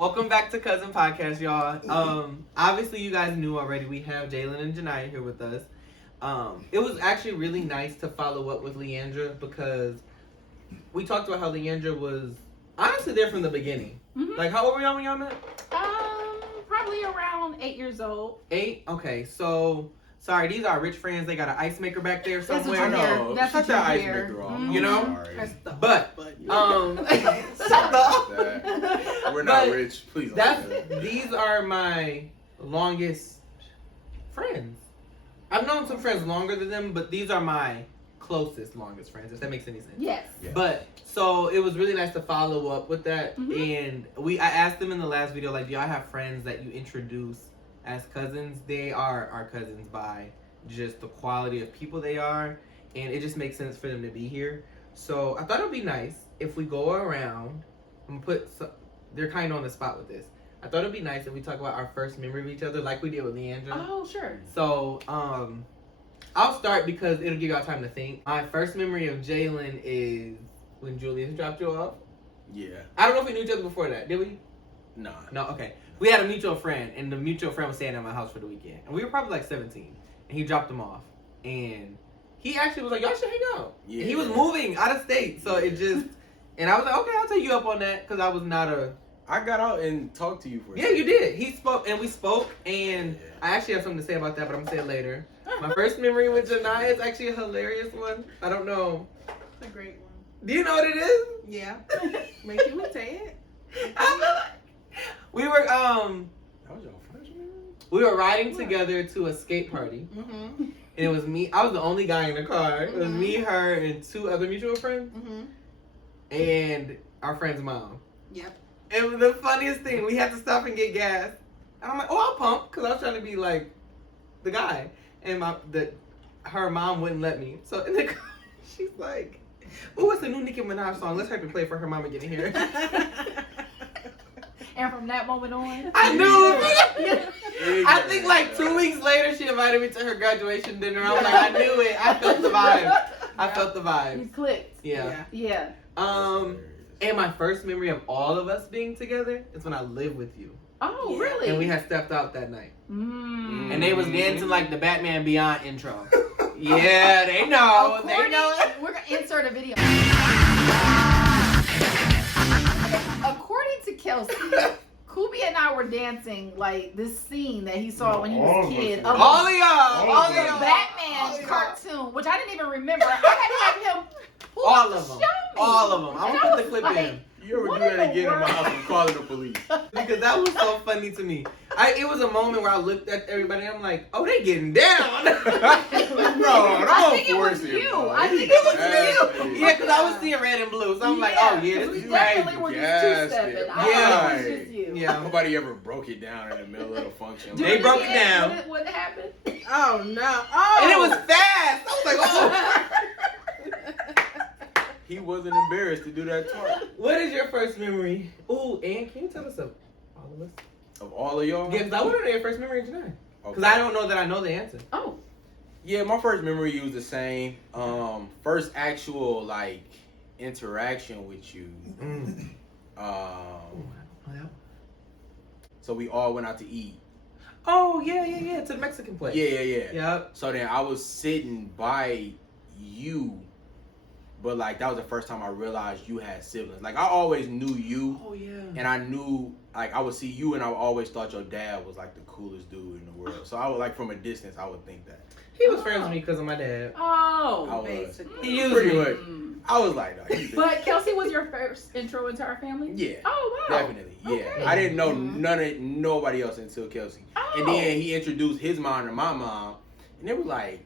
Welcome back to Cousin Podcast, y'all. Obviously you guys knew already. We have Jalen and Janiyah here with us. It was actually really nice to follow up with Leandra because we talked about how Leandra was honestly there from the beginning. Mm-hmm. Like, how old were y'all when y'all met? Probably around 8 years old. 8? Okay, so sorry, these are rich friends. They got an ice maker back there That's somewhere. what you hear. That's Shut what that you ice hear. maker off. Mhm. You know? Sorry. But shut up. We're not But rich. Please. These are my longest friends. I've known some friends longer than them, but these are my longest friends, if that makes any sense. Yes. Yeah. But so it was really nice to follow up with that. Mhm. And I asked them in the last video, like, do y'all have friends that you introduce as cousins? They are our cousins by just the quality of people they are, and it just makes sense for them to be here. So I thought it would be nice if we go around and they're kind of on the spot with this. I thought it'd be nice if we talk about our first memory of each other, like we did with Leandra. Oh, sure. So, I'll start because it'll give y'all time to think. My first memory of Jalen is when Julius dropped you off. Yeah. I don't know if we knew each other before that, did we? Nah. No, okay. We had a mutual friend, and the mutual friend was staying at my house for the weekend. And we were probably like 17. And he dropped them off. And he actually was like, y'all should hang out. Yeah. And he was moving out of state, so it just... And I was like, okay, I'll take you up on that, because I was not a... I got out and talked to you for a Yeah, second. you did. He spoke, and we spoke, and Yeah. I actually have something to say about that, but I'm going to say it later. My first memory with Janiyah is actually a hilarious one. I don't know. It's a great one. Do you know what it is? Yeah. Make you say it. I feel like we were That was your first memory? we were riding together to a skate party, Mm-hmm. and it was me. I was the only guy in the car. It was Mhm. me, her, and 2 other mutual friends, Mm-hmm. and our friend's mom. Yep. It was the funniest thing. We had to stop and get gas. And I'm like, oh, I'll pump, because I was trying to be like the guy. And her mom wouldn't let me. So in the car, she's like, oh, it's a new Nicki Minaj song. Let's help you play for her mama getting here. And from that moment on, I knew it. Yeah. I think like 2 weeks later, she invited me to her graduation dinner. I was like, I knew it. I felt the vibe. I felt the you vibe. clicked. Yeah. Yeah. And my first memory of all of us being together is when I lived with you. Oh, Yeah. really? And we had stepped out that night. Mm. And they was dancing like the Batman Beyond intro. Yeah, they know. They know it. We're going to insert a video. According to Kelsey, Kubi and I were dancing like this scene that he saw when he was a kid. Of All of y'all. All of the y'all. Batman cartoon, which I didn't even remember. I had to have him pull All up of to them. show me. All of them. I'm And going to I put the was clip like, in. You ever What do in that the again in my world? house and calling the police? Because that was so funny to me. It was a moment where I looked at everybody and I'm like, oh, they getting down. No, I don't think it was force it, you. bro. I think It was Nasty. you. Yeah, because I was seeing red and blue. So I'm like, oh, yeah, this we is you definitely right, were gassed just it. two-stepping. I thought it was Right. just you. Yeah. Nobody ever broke it down in the middle of the function. Do They it broke it again. down. What happened? Oh no. Oh. And it was fast. I was like, oh. He wasn't embarrassed to do that twerk. What is your first memory? Ooh, and can you tell us of all of us? Of all of y'all? Yeah, because I want to know your first memory tonight. Because Okay. I don't know that I know the answer. Oh. Yeah, my first memory was the same. First actual like interaction with you. Mm. So we all went out to eat. Oh, yeah, to the Mexican place. Yeah. Yep. So then I was sitting by you, but like that was the first time I realized you had siblings. Like I always knew you, Oh, yeah. and I knew like I would see you, and I always thought your dad was like the coolest dude in the world. So I would like from a distance, I would think that. He was friends with me because of my dad. Oh. I was. Basically. He used Pretty me. much. I was like, no, you But Kelsey was your first intro into our family? yeah. Oh, wow. Definitely, yeah. Okay. I didn't know Mhm. nobody else until Kelsey, Oh. and then he introduced his mom to my mom, and they were like,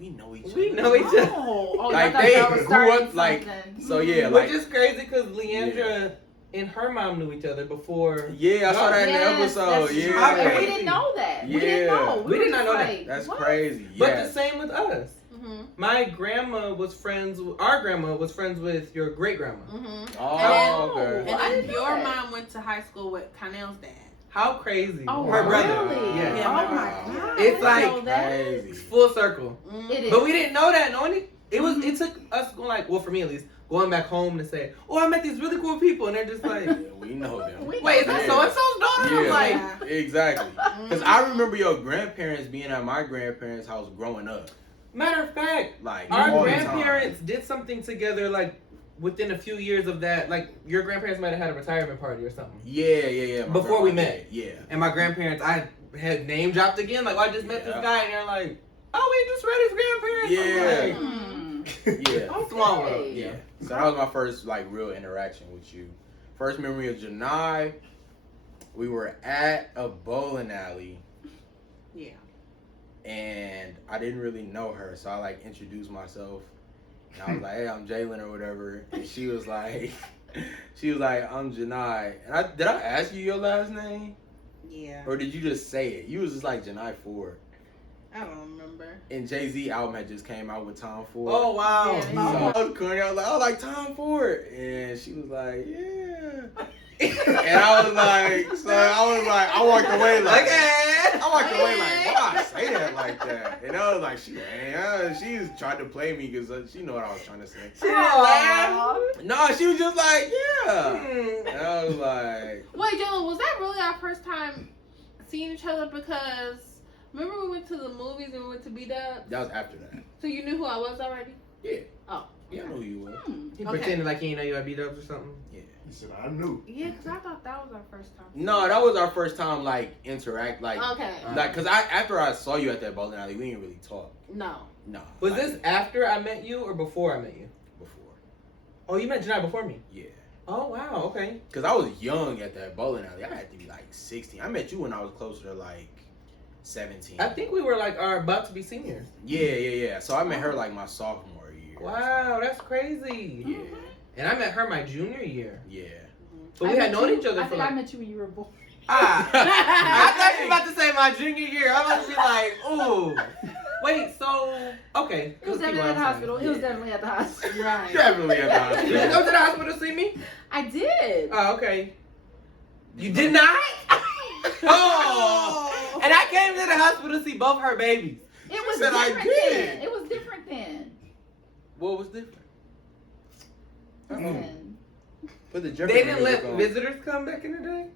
"We know each other." We know each other. Oh, Like, I thought they y'all was grew starting up, like- something. So yeah, Which like is crazy because Leandra and her mom knew each other before. yeah, I saw that in the Yes, episode. that's Yeah, true. How And we crazy. didn't know that. We Yeah. didn't know. We did were not just know that. like, that's what? crazy. But Yes. the same with us. Mm-hmm. My grandma was friends. Our grandma was friends with your great grandma. Mm-hmm. Oh, Oh. okay. Well, I And didn't then know your that. mom went to high school with Kanel's dad. How crazy! Oh, her brother. really? Yeah. Yeah, Oh my my brother. God. It's I didn't like- know that. Crazy. Full circle. Mm-hmm. It is. But we didn't know that. It took us like, well, for me at least, going back home to say, "Oh, I met these really cool people," and they're just like, Yeah, we know them. "Wait, is that so and so's daughter?" I'm Yeah, like, Yeah. exactly. Because I remember your grandparents being at my grandparents' house growing up. matter of fact, Like, our all the time. grandparents did something together, like within a few years of that. Like your grandparents might have had a retirement party or something. Yeah. My Before we grandma met. did, Yeah. And my grandparents, I had name dropped again. Like, oh, I just met this Yeah. guy, and they're like, "Oh, we just read his grandparents." I'm like, Yeah. oh, small world. Okay. Yeah. So that was my first like real interaction with you. First memory of Janai, we were at a bowling alley Yeah. and I didn't really know her, so I like introduced myself and I was like, "Hey, I'm Jalen" or whatever, and she was like, "I'm Janai." And did I ask you your last name Yeah. or did you just say it? You was just like Janai Ford. I don't remember. And Jay-Z album had just came out with Tom Ford. Oh wow. Yeah, So yeah. I was corny. I was like, "I like Tom Ford," and she was like, "Yeah." And I was like, I walked away like, Okay. I walked away like, why say that like that? And I was like, she was trying to play me because she knew what I was trying to say. She didn't laugh. Aw. No, she was just like, yeah. Hmm. And I was like, Wait, Jalen, was that really our first time seeing each other? Because remember we went to the movies and we went to B-Dubs? that was after that. So you knew who I was already? Yeah. Oh. Yeah, I know who you were. He Okay. pretended like he didn't know you had beat ups or something. Yeah. He said, I knew. Yeah, because I thought that was our first time. No, that was our first time like interact like Okay. like cause after I saw you at that bowling alley, we didn't really talk. No. No. Was like, this after I met you or before I met you? before? Oh, you met Janai before me. Yeah. Oh wow. Okay. Cause I was young at that bowling alley. I had to be like 16. I met you when I was closer to like 17. I think we were like about to be seniors. Yeah. So I met her like my sophomore year. Wow, that's crazy. Yeah. And I met her my junior year. Yeah. But we I had met known you- each other I for think like. I met you when you were born. Ah, I thought you were about to say my junior year. I was be like, ooh. Wait, so okay. It was Let's keep definitely at the on hospital. It was Yeah. definitely at the hospital. Right. Definitely at the saying. hospital. Did you go to the hospital to see me? I did. Oh, okay. You did not? Oh. And I came to the hospital to see both her babies. It was said I different did. then. It was different then. What was different? Listen, Put the They Jeopardy didn't music let on. visitors come back in the day?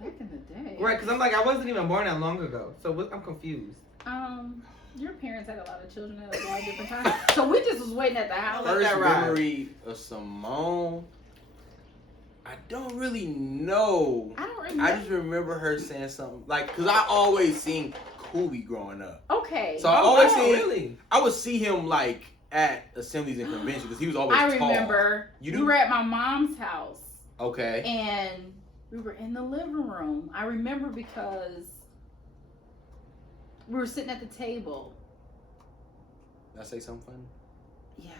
back in the day. Right, because I'm like, I wasn't even born that long ago. So I'm confused. Your parents had a lot of children at a lot of different times. So we just was waiting at the house. Let First that ride. memory of Simone. I don't really know. I don't I remember. just remember her saying something like, cause I always seen Cooley growing up. Okay. So I always wow, seen, really? I would see him like at assemblies and conventions because he was always I tall. remember You we do? were at my mom's house Okay. and we were in the living room. I remember because we were sitting at the table. Did I say something funny? Yeah.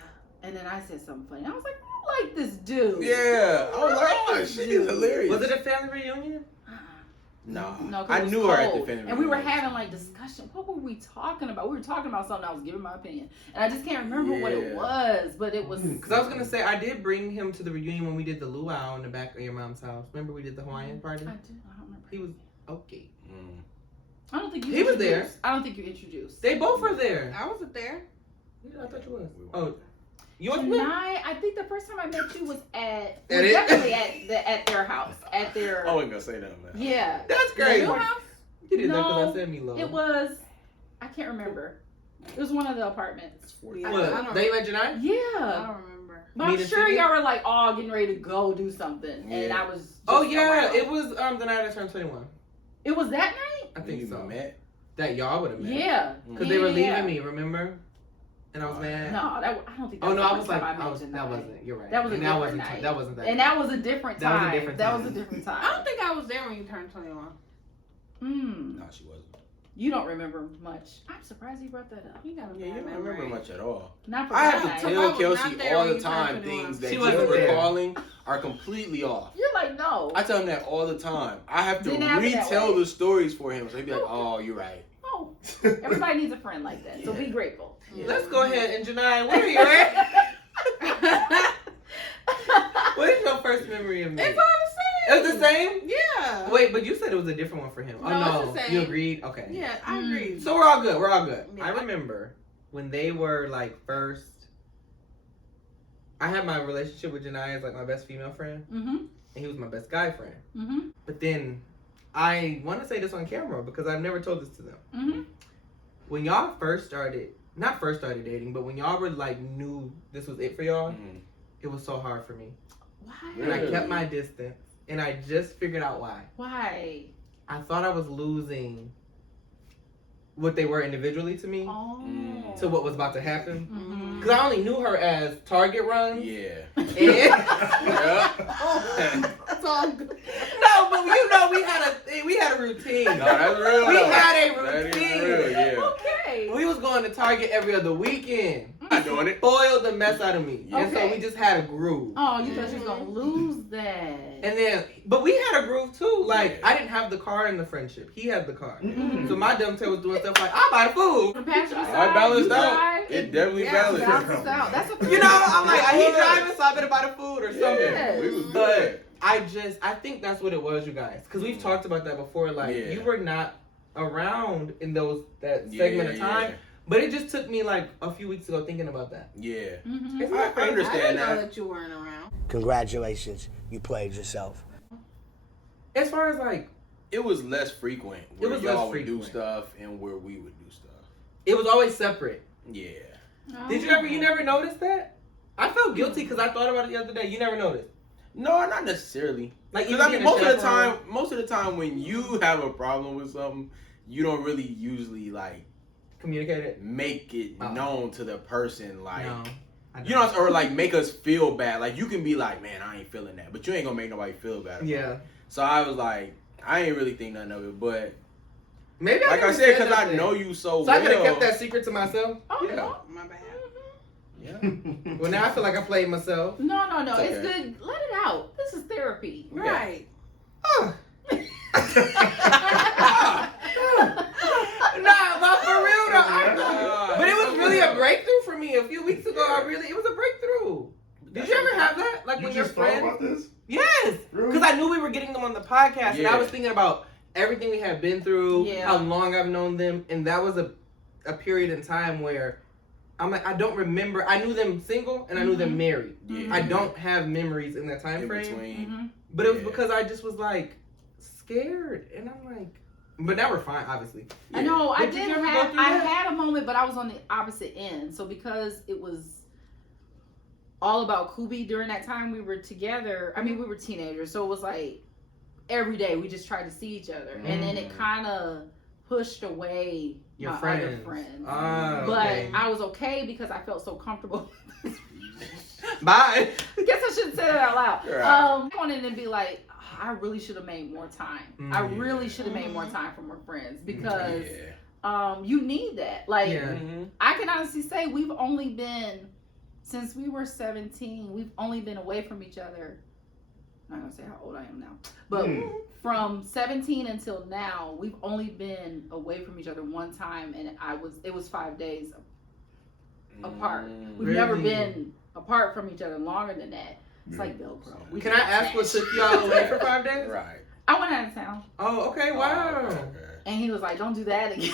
And then I said something funny. I was like, I like this dude. Yeah. I was like, oh, she's hilarious. Was it a family reunion? No. No, 'cause I it was knew her at the cold. family And we were reunion. having like discussion. What were we talking about? We were talking about something. I was giving my opinion, and I just can't remember what it Yeah. was. But it was. Because I was going to say, I did bring him to the reunion when we did the luau in the back of your mom's house. Remember we did the Hawaiian party? I don't remember. He was okay. Mm. I don't think you. He was introduced. there. I don't think you introduced. They both were there. I wasn't there. Yeah, I thought you was. We weren't Oh, there. you wasn't there? Tonight, I think the first time I met you was at. At was it? definitely at their house. At their. I wasn't gonna say that, man. Yeah. That's Yeah, great. your house? You did that because No, I said me low. It was. I can't remember. It was one of the apartments. Yeah, I What? don't- They let you know? I Yeah. don't remember. But I'm Meet and sure City? y'all were like all getting ready to go do something, and Yeah. I was. Just Oh, yeah. around. It was the night I turned 21. It was that night. I We think even so. met. That y'all would have met. Yeah. Because they were Yeah. leaving me, remember? And I was mad. No, I don't think. That Oh, was no, the I first was like, time met that tonight. wasn't, you're right. That was a And different wasn't, night. that wasn't that. And that was a different time. That was a different That was a time. different time. I don't think I was there when you turned 21. Mm. No, she wasn't. You don't remember much. I'm surprised you brought that up. You got a Yeah, you bad don't remember memory. much at all. Not for I that have night. to I tell was not Kelsey there all when the you time turned 21. things that She you wasn't there. recalling are completely off. You're like, no. I tell him that all the time. I have to Didn't happen that retell way. the stories for him. So he'd be like, oh, you're right. Oh, everybody needs a friend like that. So be Yeah. grateful. Yeah. Let's go ahead and Janai, where are you at? What is your first memory of me? It's all the same. It's the same? Yeah. Wait, but you said it was a different one for him. Oh, No, no. it's the same. You agreed? Okay. Yeah, I agree. So we're all good. We're all good. Yeah. I remember when they were like first I had my relationship with Janiyah as like my best female friend, and he was my best guy friend. But then I want to say this on camera because I've never told this to them. When y'all not first started dating, but when y'all were like knew this was it for y'all, it was so hard for me. Why? And I kept my distance, and I just figured out why. Why? I thought I was losing what they were individually to me to what was about to happen. Because I only knew her as Target runs. Yeah. And That's all good. no, but you know we had a routine. No, that's real. We though. had a That is routine. real, yeah. Okay. We was going to Target every other weekend. Not doing it. Spoiled the mess out of me. And so Okay. we just had a groove. Oh, you thought you was gonna lose that. And then, but we had a groove too. Like, Yeah. I didn't have the car in the friendship. He had the car. So my dumb tail was doing stuff like, I'll buy the food. The passenger I side, balanced you out. drive, It definitely balanced. balances out. That's a You know, I'm like, he driving, so I better buy the food or something. Yes. We was But good. I think that's what it was, you guys. Because we've talked about that before. Like, Yeah. you were not around in that segment of time. But it just took me like a few weeks ago thinking about that. Yeah. Isn't that I crazy? I understand didn't know that. that you weren't around. Congratulations, you played yourself. As far as like, It was less frequent where was y'all less would do frequent. stuff and where we would do stuff. it was always separate. Yeah. Did you never notice that? I felt guilty because I thought about it the other day. You never noticed. No, not necessarily. Like, Because even I mean, being a most of the chaperone, time when you have a problem with something, you don't really usually like communicate it. make it Oh. known to the person, like No. I you know, or like make us feel bad. Like you can be like, man, I ain't feeling that, but you ain't gonna make nobody feel bad. About Yeah. it. So I was like, I ain't really think nothing of it, but Maybe like I never said, because I nothing. know you so So I well. could have kept that secret to myself. Oh, Yeah. no. My bad. Yeah. Well, now I feel like I played myself. No. It's It's okay. good. Let it out. This is therapy. Right. Oh. Nah, but for real though. But it was really a breakthrough for me a few weeks ago. It was a breakthrough. Did you ever have that? Like You when your just thought friends? about this? Yes, Really? because I knew we were getting them on the podcast, and I Yeah. was thinking about everything we had been through, Yeah. how long I've known them, and that was a period in time where I'm like, I don't remember. I knew them single and I knew them married. Yeah. I don't have memories in that time in frame. between. But it was Yeah. because I just was like scared, and I'm like, but now we're fine, obviously. I know. But I did you did ever go have. through I that? had a moment, but I was on the opposite end. So because it was all about Kubi during that time we were together. I mean, we were teenagers, so it was like every day we just tried to see each other, and then it kind of pushed away Your my friends. other friends. Ah, But okay. I was okay because I felt so comfortable. Bye. Guess I shouldn't say that out loud. Right. I wanted to be like, I really should have made more time. I Mm. really should have made more time for my friends because Yeah. you need that. Like, Yeah. I can honestly say we've only been, since we were 17, we've only been away from each other. I'm not gonna say how old I am now, but from 17 until now, we've only been away from each other one time, and it was 5 days apart. We've never Really? been apart from each other longer than that. It's like Velcro. We Can I ask what took y'all away for 5 days? Right. I went out of town, Oh, okay. Wow. Okay. and he was like, "Don't do that again."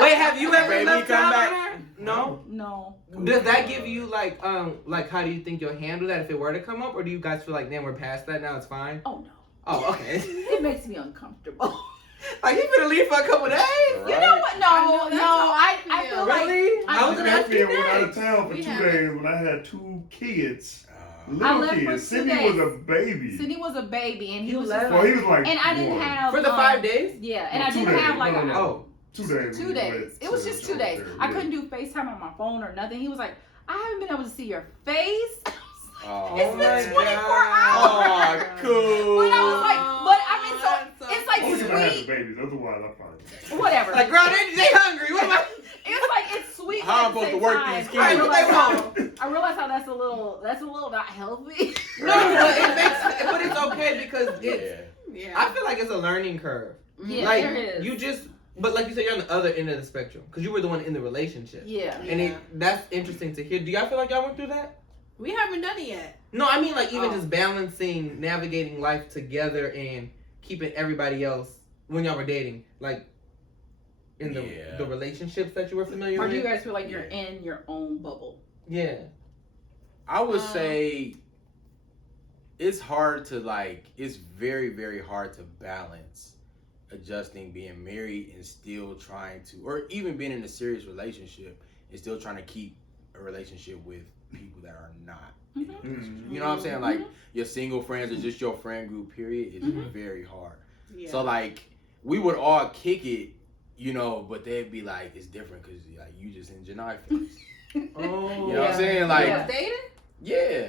Wait, have you ever Baby, left come town back. on her? No. No. Does that give you like how do you think you'll handle that if it were to come up, or do you guys feel like, damn, we're past that now, it's fine? Oh no. Oh, okay. It makes me uncomfortable. Like, you gonna leave for a couple days? You know what? I No, know, that's no. how I I feel feel. like Really? I I was was gonna ask Me you went out of next. town for We 2 haven't. days when I had 2 kids. I Little left for 2 kids. Sydney days. was a baby. Sydney was a baby, and he You was left? just Well, like, he was like and I didn't one. have For the 5 days? Yeah, and No, I 2 didn't days. have like No, a no, no. Oh. 2 days. 2 we days. went It was to just 2 the days. military, I yeah. couldn't do FaceTime on my phone or nothing. He was like, I haven't been able to see your face. Oh, It's been my 24 God. hours. Oh, cool. But I was like, but I mean, so it's like Only 'cause I had the sweet. babies. Otherwise, I probably. Whatever. Like, girl, they hungry. What am I? It's like it's sweet. How but I'm at the supposed to same work time, these kids? I Right, what realize they how- I realize how that's a little not healthy. No, but it makes, but it's okay because it's. Yeah. Yeah. I feel like it's a learning curve. Yeah, Like, there is. you just, but like you said, you're on the other end of the spectrum because you were the one in the relationship. Yeah. And that's interesting to hear. Do y'all feel like y'all went through that? We haven't done it yet. No, I mean like even Oh. just balancing, navigating life together and keeping everybody else when y'all were dating, like in the relationships that you were familiar Or with. do you guys feel like you're in your own bubble? Yeah. I would say it's hard to like. It's very, very hard to balance adjusting being married and still trying to, or even being in a serious relationship and still trying to keep a relationship with people that are not. In a relationship. You know what I'm saying? Like your single friends or just your friend group. Period is very hard. Yeah. So like we would all kick it, you know, but they'd be like, it's different because like you just in Janai phase. Oh, You know what I'm saying? Like, You was dating? yeah.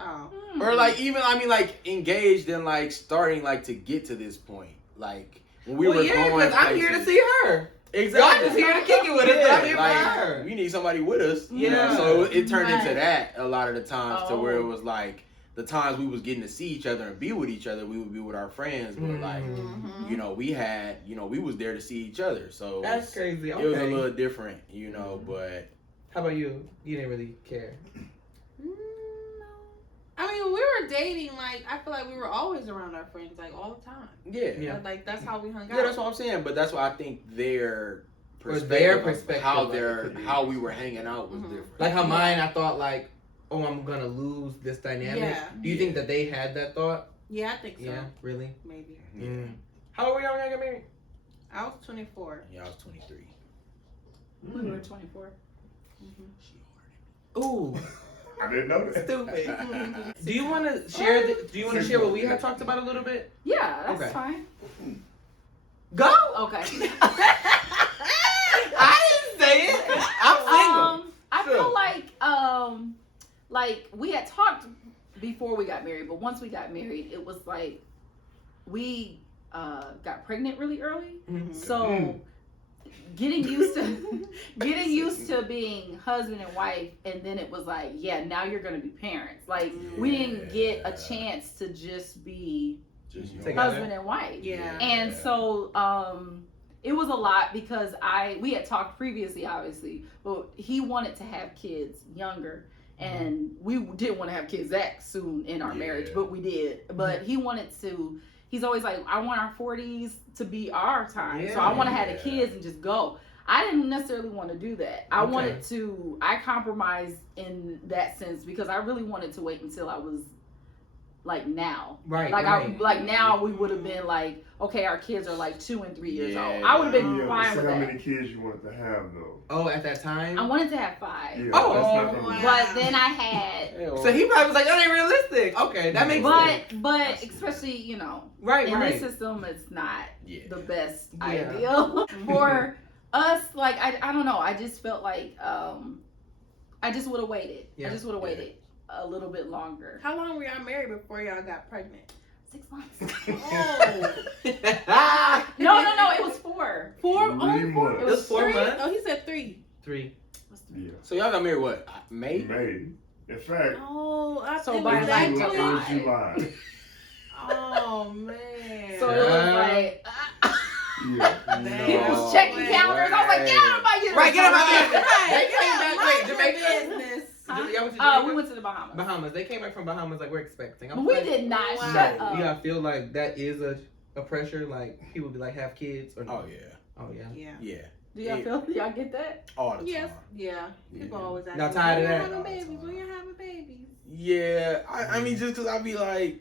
Oh. Or like even I mean like engaged and like starting like to get to this point. Like when we were going because I'm here to places. see her. Exactly. Y'all just here to kick it with us, but I'm here like, for her. we need somebody with us. You Yeah. know? So it turned into Right. that a lot of the times to where it Oh. was like the times we was getting to see each other and be with each other, we would be with our friends, but like Mhm. you know, we had, you know, we was there to see each other. So That's crazy. Okay. it was a little different, you know, but How about you? You didn't really care. No. I mean, when we were dating, like, I feel like we were always around our friends, like, all the time. yeah. Yeah. Like, that's how we hung out. Yeah, that's what I'm saying. But that's why I think their Or their perspective, perspective of how of their how we were hanging out was Mhm. different. Like how mine, I thought like, oh, I'm gonna lose this dynamic. Yeah. Do you think that they had that thought? Yeah, I think so. Yeah, really. Maybe. Yeah. How old were y'all when y'all got married? I was 24. Yeah, I was 23. We were 24. Ooh, I didn't know that. stupid. Do you want to share? Do you want to share what we had talked about a little bit? Yeah, that's Okay. fine. Go. Okay. I didn't say it. I'm single. I Sure. feel like we had talked before we got married, but once we got married, it was like we got pregnant really early. Mhm. So getting used to being husband and wife, and then it was like, yeah, now you're gonna be parents. Like we didn't get a chance to just be Just you know, Together. husband and wife. Yeah. And so it was a lot because we had talked previously, obviously, but he wanted to have kids younger, and we didn't want to have kids that soon in our marriage, but we did. But he wanted to. He's always like, I want our 40s to be our time, so I want to have the kids and just go. I didn't necessarily want to do that. I wanted to. I compromised in that sense because I really wanted to wait until I was like now. Right. Like right. like now we would have been like, okay, our kids are like 2 and 3 years old. Yeah. I would have been Yeah, but fine say with how that. many kids you wanted to have though. Oh, at that time. I wanted to have 5. Yeah, Oh, that's not wow. gonna But then I had So he probably was like, that ain't realistic. Okay, that makes sense. but especially, Right, in right. this system it's not Yeah. the best Yeah. idea for us. Like I don't know, I just felt like I just would have waited. Yeah. I just would have waited a little bit longer. How long were y'all married before y'all got pregnant? 6 months. Oh. No, it was 4. 4? Three Only 4? months. It was 4 3? months. Oh, he said 3. 3. Yeah. So y'all got married what? May? May. In fact, Oh, I So think by it was like it actually. was July. July. Oh, man. So it was like Yeah. he was checking calendars. I was like, get out of my universe. Right, get out of my Right. business. They came back, wait, Mind your Jamaica? business. Huh? Y'all went to Jamaica? We went to the Bahamas. Bahamas. They came back from Bahamas like we're expecting. But we did not. Wow. Shut No, up. you gotta feel like that is a pressure. Like people be like have kids or Oh yeah. Oh yeah. Yeah. Yeah. Do y'all feel? Do y'all get that? All the Yes. time. Yeah. Yeah. People always ask Y'all me, tired of when that? you having All the babies? time. When you having babies? Yeah. I mean just cause I be like,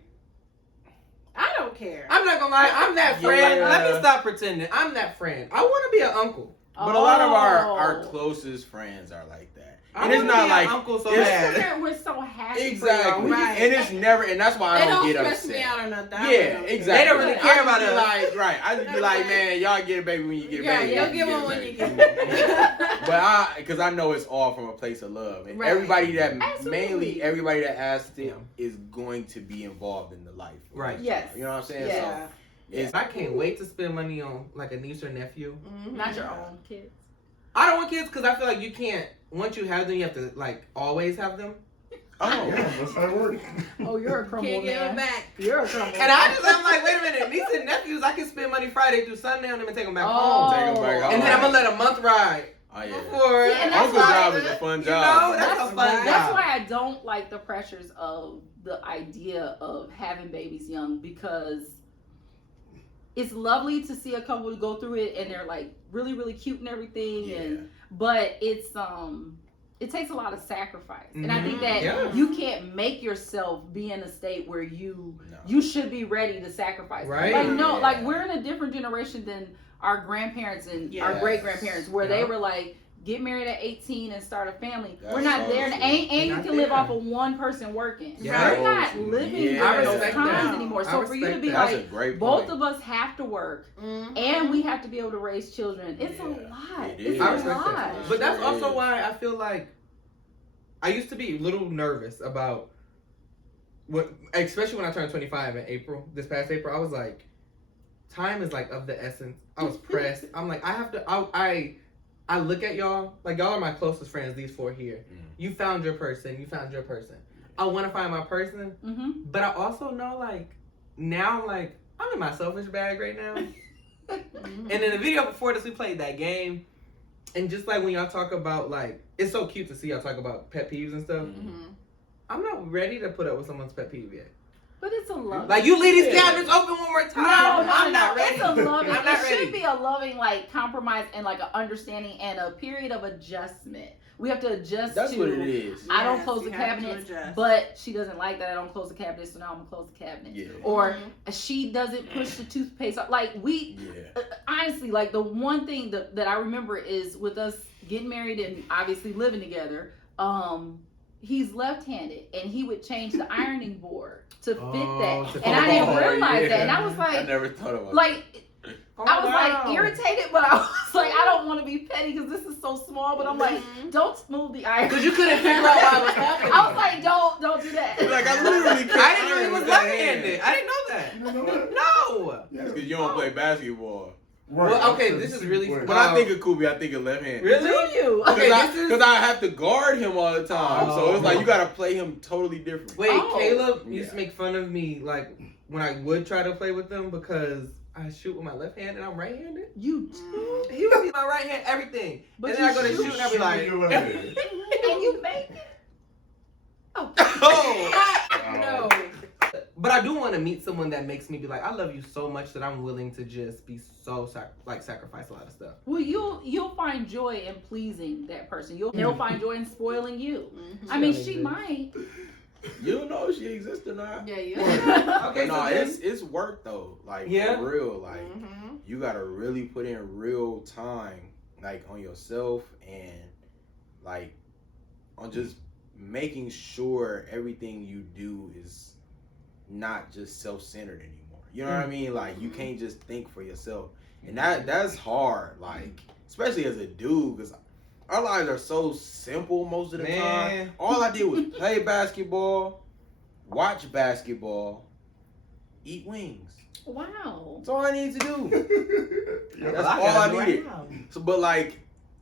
I don't care. I'm not gonna lie. I'm that friend. Yeah. Let me stop pretending. I'm that friend. I want to be an uncle. but a lot of Oh. our closest friends are like that. I And it's wanna not be like an uncle so it's- bad. Because we're so happy. Exactly. For y'all. Right. And it's never and that's why They I don't don't get stress upset. me out or nothing. I Yeah, really don't care. exactly. They don't really care about I just us. be like, right. I just be like, man, y'all get a baby when you get a Yeah, baby. you'll You get a one when baby. you get But because I know it's all from a place of love, and Right. everybody that Absolutely. mainly everybody that asked it Yeah. is going to be involved in the life. Right. Yes. You know what I'm saying? Yeah. So it's I can't wait to spend money on like a niece or nephew. Mhm. Not your own kids. I don't want kids because I feel like you can't. Once you have them, you have to like always have them. oh Yeah, that's how it works. Oh, you're a crumble Can't get them man. back. You're a crumble. And I'm like, wait a minute, niece and nephews, I can spend money Friday through Sunday on them and take them back Oh. home. Take 'em back home. And then I'm gonna let a month ride. oh yeah. Before. See, and that's Uncle why- job is a fun You job. know, that's a fun That's job. That's why I don't like the pressures of the idea of having babies young, because it's lovely to see a couple go through it and they're like really, really cute and everything, Yeah. but it's it takes a lot of sacrifice, and I think Mhm. that Yeah. you can't make yourself be in a state where you should be ready to sacrifice. Right. Like no, Yeah. like we're in a different generation than our grandparents and our Yes. great grandparents, where they Yeah. were like, get married at 18 and start a family. That's we're not so there, true. and you Not can live there. off of one person working. Yeah. We're not So true. living Yeah. during I those respect times that. anymore. I So for you to respect be that. That's like, a great both point. of us have to work, Mhm. and we have to be able to raise children. It's a Yeah. lot. It It's is. a I respect lot. that. But that's Sure also is. why I feel like I used to be a little nervous about what, especially when I turned 25 in April, this past April. I was like, time is like of the essence. I was pressed. I'm like, I have to. I look at y'all like y'all are my closest friends. These four here. You found your person. You found your person. I want to find my person, Mm-hmm. but I also know like now like I'm in my selfish bag right now. Mhm. And in the video before this, we played that game. And just like when y'all talk about, like, it's so cute to see y'all talk about pet peeves and stuff. Mhm. I'm not ready to put up with someone's pet peeve yet. But it's a love. Like, you leave these Yeah. cabinets open one more time. No, I'm not ready. It's a loving. I'm not It ready. should be a loving, like, compromise and like an understanding and a period of adjustment. We have to adjust That's to. what it is. I don't Yes, close the you have to cabinets, adjust. but she doesn't like that I don't close the cabinet, so now I'm gonna close the cabinet. Yeah. Or Mhm. she doesn't push the toothpaste. Like we, Yeah. honestly, like the one thing that I remember is with us getting married and obviously living together. He's left-handed, and he would change the ironing board to fit that, to and I fit didn't that. realize yeah. that, and I was I like, never thought about I was wow. like irritated, but I was like, I don't want to be petty because this is so small. But I'm like, Mhm. don't move the iron. Because you couldn't figure out why it was happening. I was like, don't do that. Like, I literally can't I didn't know he iron was with that left-handed. hand. I didn't know that. You know what? No. Yeah. Because you don't play basketball. Right. Well, okay, That's this is the really- point. When I think of Kubi, I think of left hand. Really? Do you? Okay, Because this is... I have to guard him all the time. So it's like you got to play him totally different. Wait, Oh. Caleb used to Yeah. make fun of me, like, when I would try to play with them because I shoot with my left hand and I'm right-handed. You Mhm. He would be my right hand, everything. But and then I you go to shoot- shoot and I'd be like, Shoot with your left hand. and you make it. Oh. oh. No. But I do want to meet someone that makes me be like, I love you so much that I'm willing to just be so sacrifice a lot of stuff. Well, you'll find joy in pleasing that person. He'll find joy in spoiling you. Mhm. I mean, She she doesn't might. You don't know if she exists or not. Yeah, yeah. Okay, No, so then- it's work though. Like Yeah? for real. Like Mhm. you gotta really put in real time, like on yourself and like on just making sure everything you do is not just self-centered anymore. You know what I mean? Like you can't just think for yourself, and that's hard. Like especially as a dude, because our lives are so simple most of the Man. time. All I did was play basketball, watch basketball, eat wings. Wow. That's all I need to do. Yeah. That's I all gotta I do needed. right now. So, but like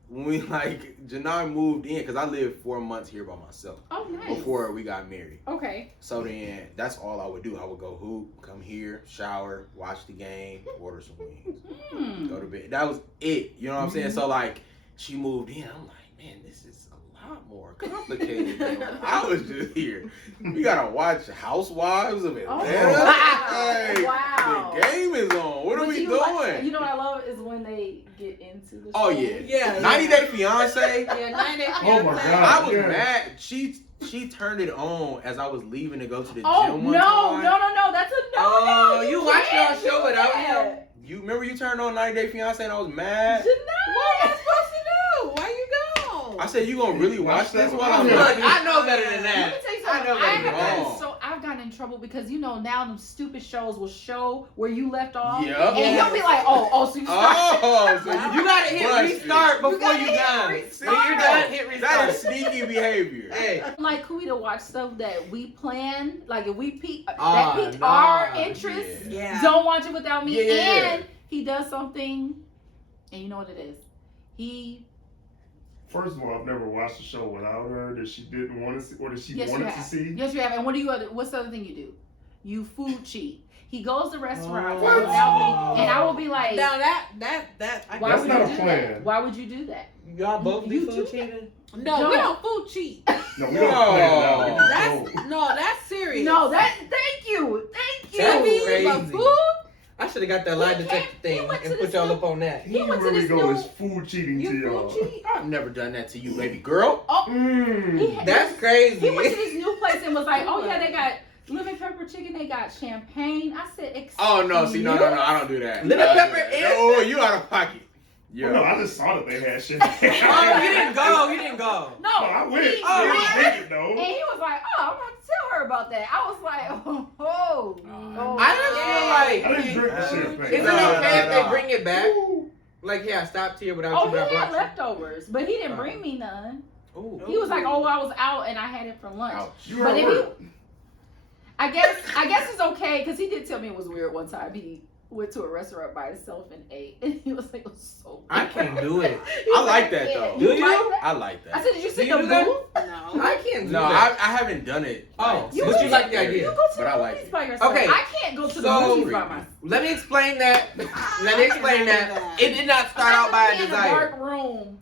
when we Janai moved in, because I lived 4 months here by myself Oh, nice. before we got married. Okay. So then that's all I would do. I would go hoop, come here, shower, watch the game, order some wings, Hmm. go to bed. That was it. You know what I'm saying? So like she moved in. I'm like, man, this is a lot more complicated than when I was just here. We gotta watch Housewives of Atlanta. wow. Hey, Wow. the game is on. What are But we you doing? like- you know what I love is when they get into the Oh show. yeah, Yeah, 90 Day Fiance. Yeah, 90 Day Oh my Fiancé. God. I was Yeah. mad. She turned it on as I was leaving to go to the Oh gym no, one no, time. no, that's a no. Oh, no, you watch can't y'all show do without that. You remember you turned on 90 Day Fiance and I was mad. Janai. What am I supposed to do? Why you go? I said you gonna really watch this while I'm Look, working? I know better than Let me that. tell you I something. know better than wrong. that. I've gotten in trouble because you know now them stupid shows will show where you left off, Yep. and he'll be like, "Oh, so you started." Oh, so You gotta hit Busted. restart before gotta you hit done. restart. When you're done, hit That restart. is sneaky behavior. Hey, Like who we to watch stuff that we plan, like if we pique that Ah, piqued nah, our interest. Yeah. Don't watch it without me. Yeah, yeah, yeah. And he does something, and you know what it is. He First of all, I've never watched a show without her that she didn't want to see or that she Yes, you wanted to have. see. Yes, you have. And what's the other thing you do? You food cheat. He goes to restaurants Oh. without me, and I will be like, Now that I why That's would not you a do plan. that? Why would you do that? y'all both do You food do cheating? No, we don't food cheat. No, we don't plan that. We just That's go. no, that's serious. No, thank you. That's That means crazy. but food. I should have got that lie He detector came- thing he went and to put this y'all new- up on that. He went to really this go new- is food cheating to You y'all. food cheat? I've never done that to you, baby girl. Oh, Mm. That's crazy. he went to this new place and was like, "Oh yeah, they got lemon pepper chicken. They got champagne." I said, "Excuse Oh no, see, no, you?" I don't do that. Lemon I don't do pepper that. and- Oh, you out of pocket. Yeah. Oh, no, I just saw that they had shit. Oh, you didn't go. You didn't go. No, No, I went. he Oh, They went, didn't drink it, and though. he was like, "Oh, I'm gonna tell her about that." I was like, "Oh, I just feel like. I didn't drink the champagne. Is it No, okay if no. they bring it back? Ooh. Like, yeah, I stopped here without Oh, you, he but I had brought leftovers, but he didn't bring me none. you. Ooh. He was like, "Oh, I was out and I had it for lunch." Ouch. You were But at if work. I guess it's okay because he did tell me it was weird one time. He went to a restaurant by himself and ate, and he was like, "It was so." I weird." can't do it. He I was like that, though. "Yeah, Do you? like that?" I like I that. said, "Did you Do see you the do that? booth?" No. I can't do No, that. I haven't done it. Oh, You but go you to like the You idea. go to But the I like movies it. by yourself. Okay, I can't go to the so- movies by myself. Let me explain that. Let me explain that. It did not start out by a in a desire. dark room.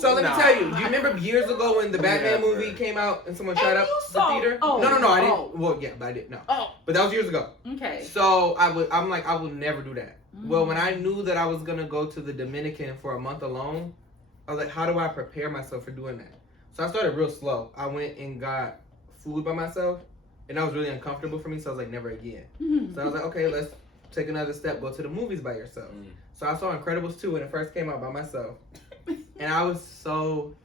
So let me Nah. tell you. Do you remember years ago when the Batman Never. movie came out and someone And shot up you the saw- theater? oh, No, I didn't. oh. Well, yeah, but I didn't. No, Oh, but that was years ago. okay. So I'm like, I will never do that. Well, Mm. when I knew that I was gonna go to the Dominican for a month alone, I was like, how do I prepare myself for doing that? So I started real slow. I went and got food by myself, and that was really uncomfortable for me. So I was like, never again. Mhm. So I was like, okay, let's take another step. Go to the movies by yourself. Mm. So I saw Incredibles 2 when it first came out by myself, and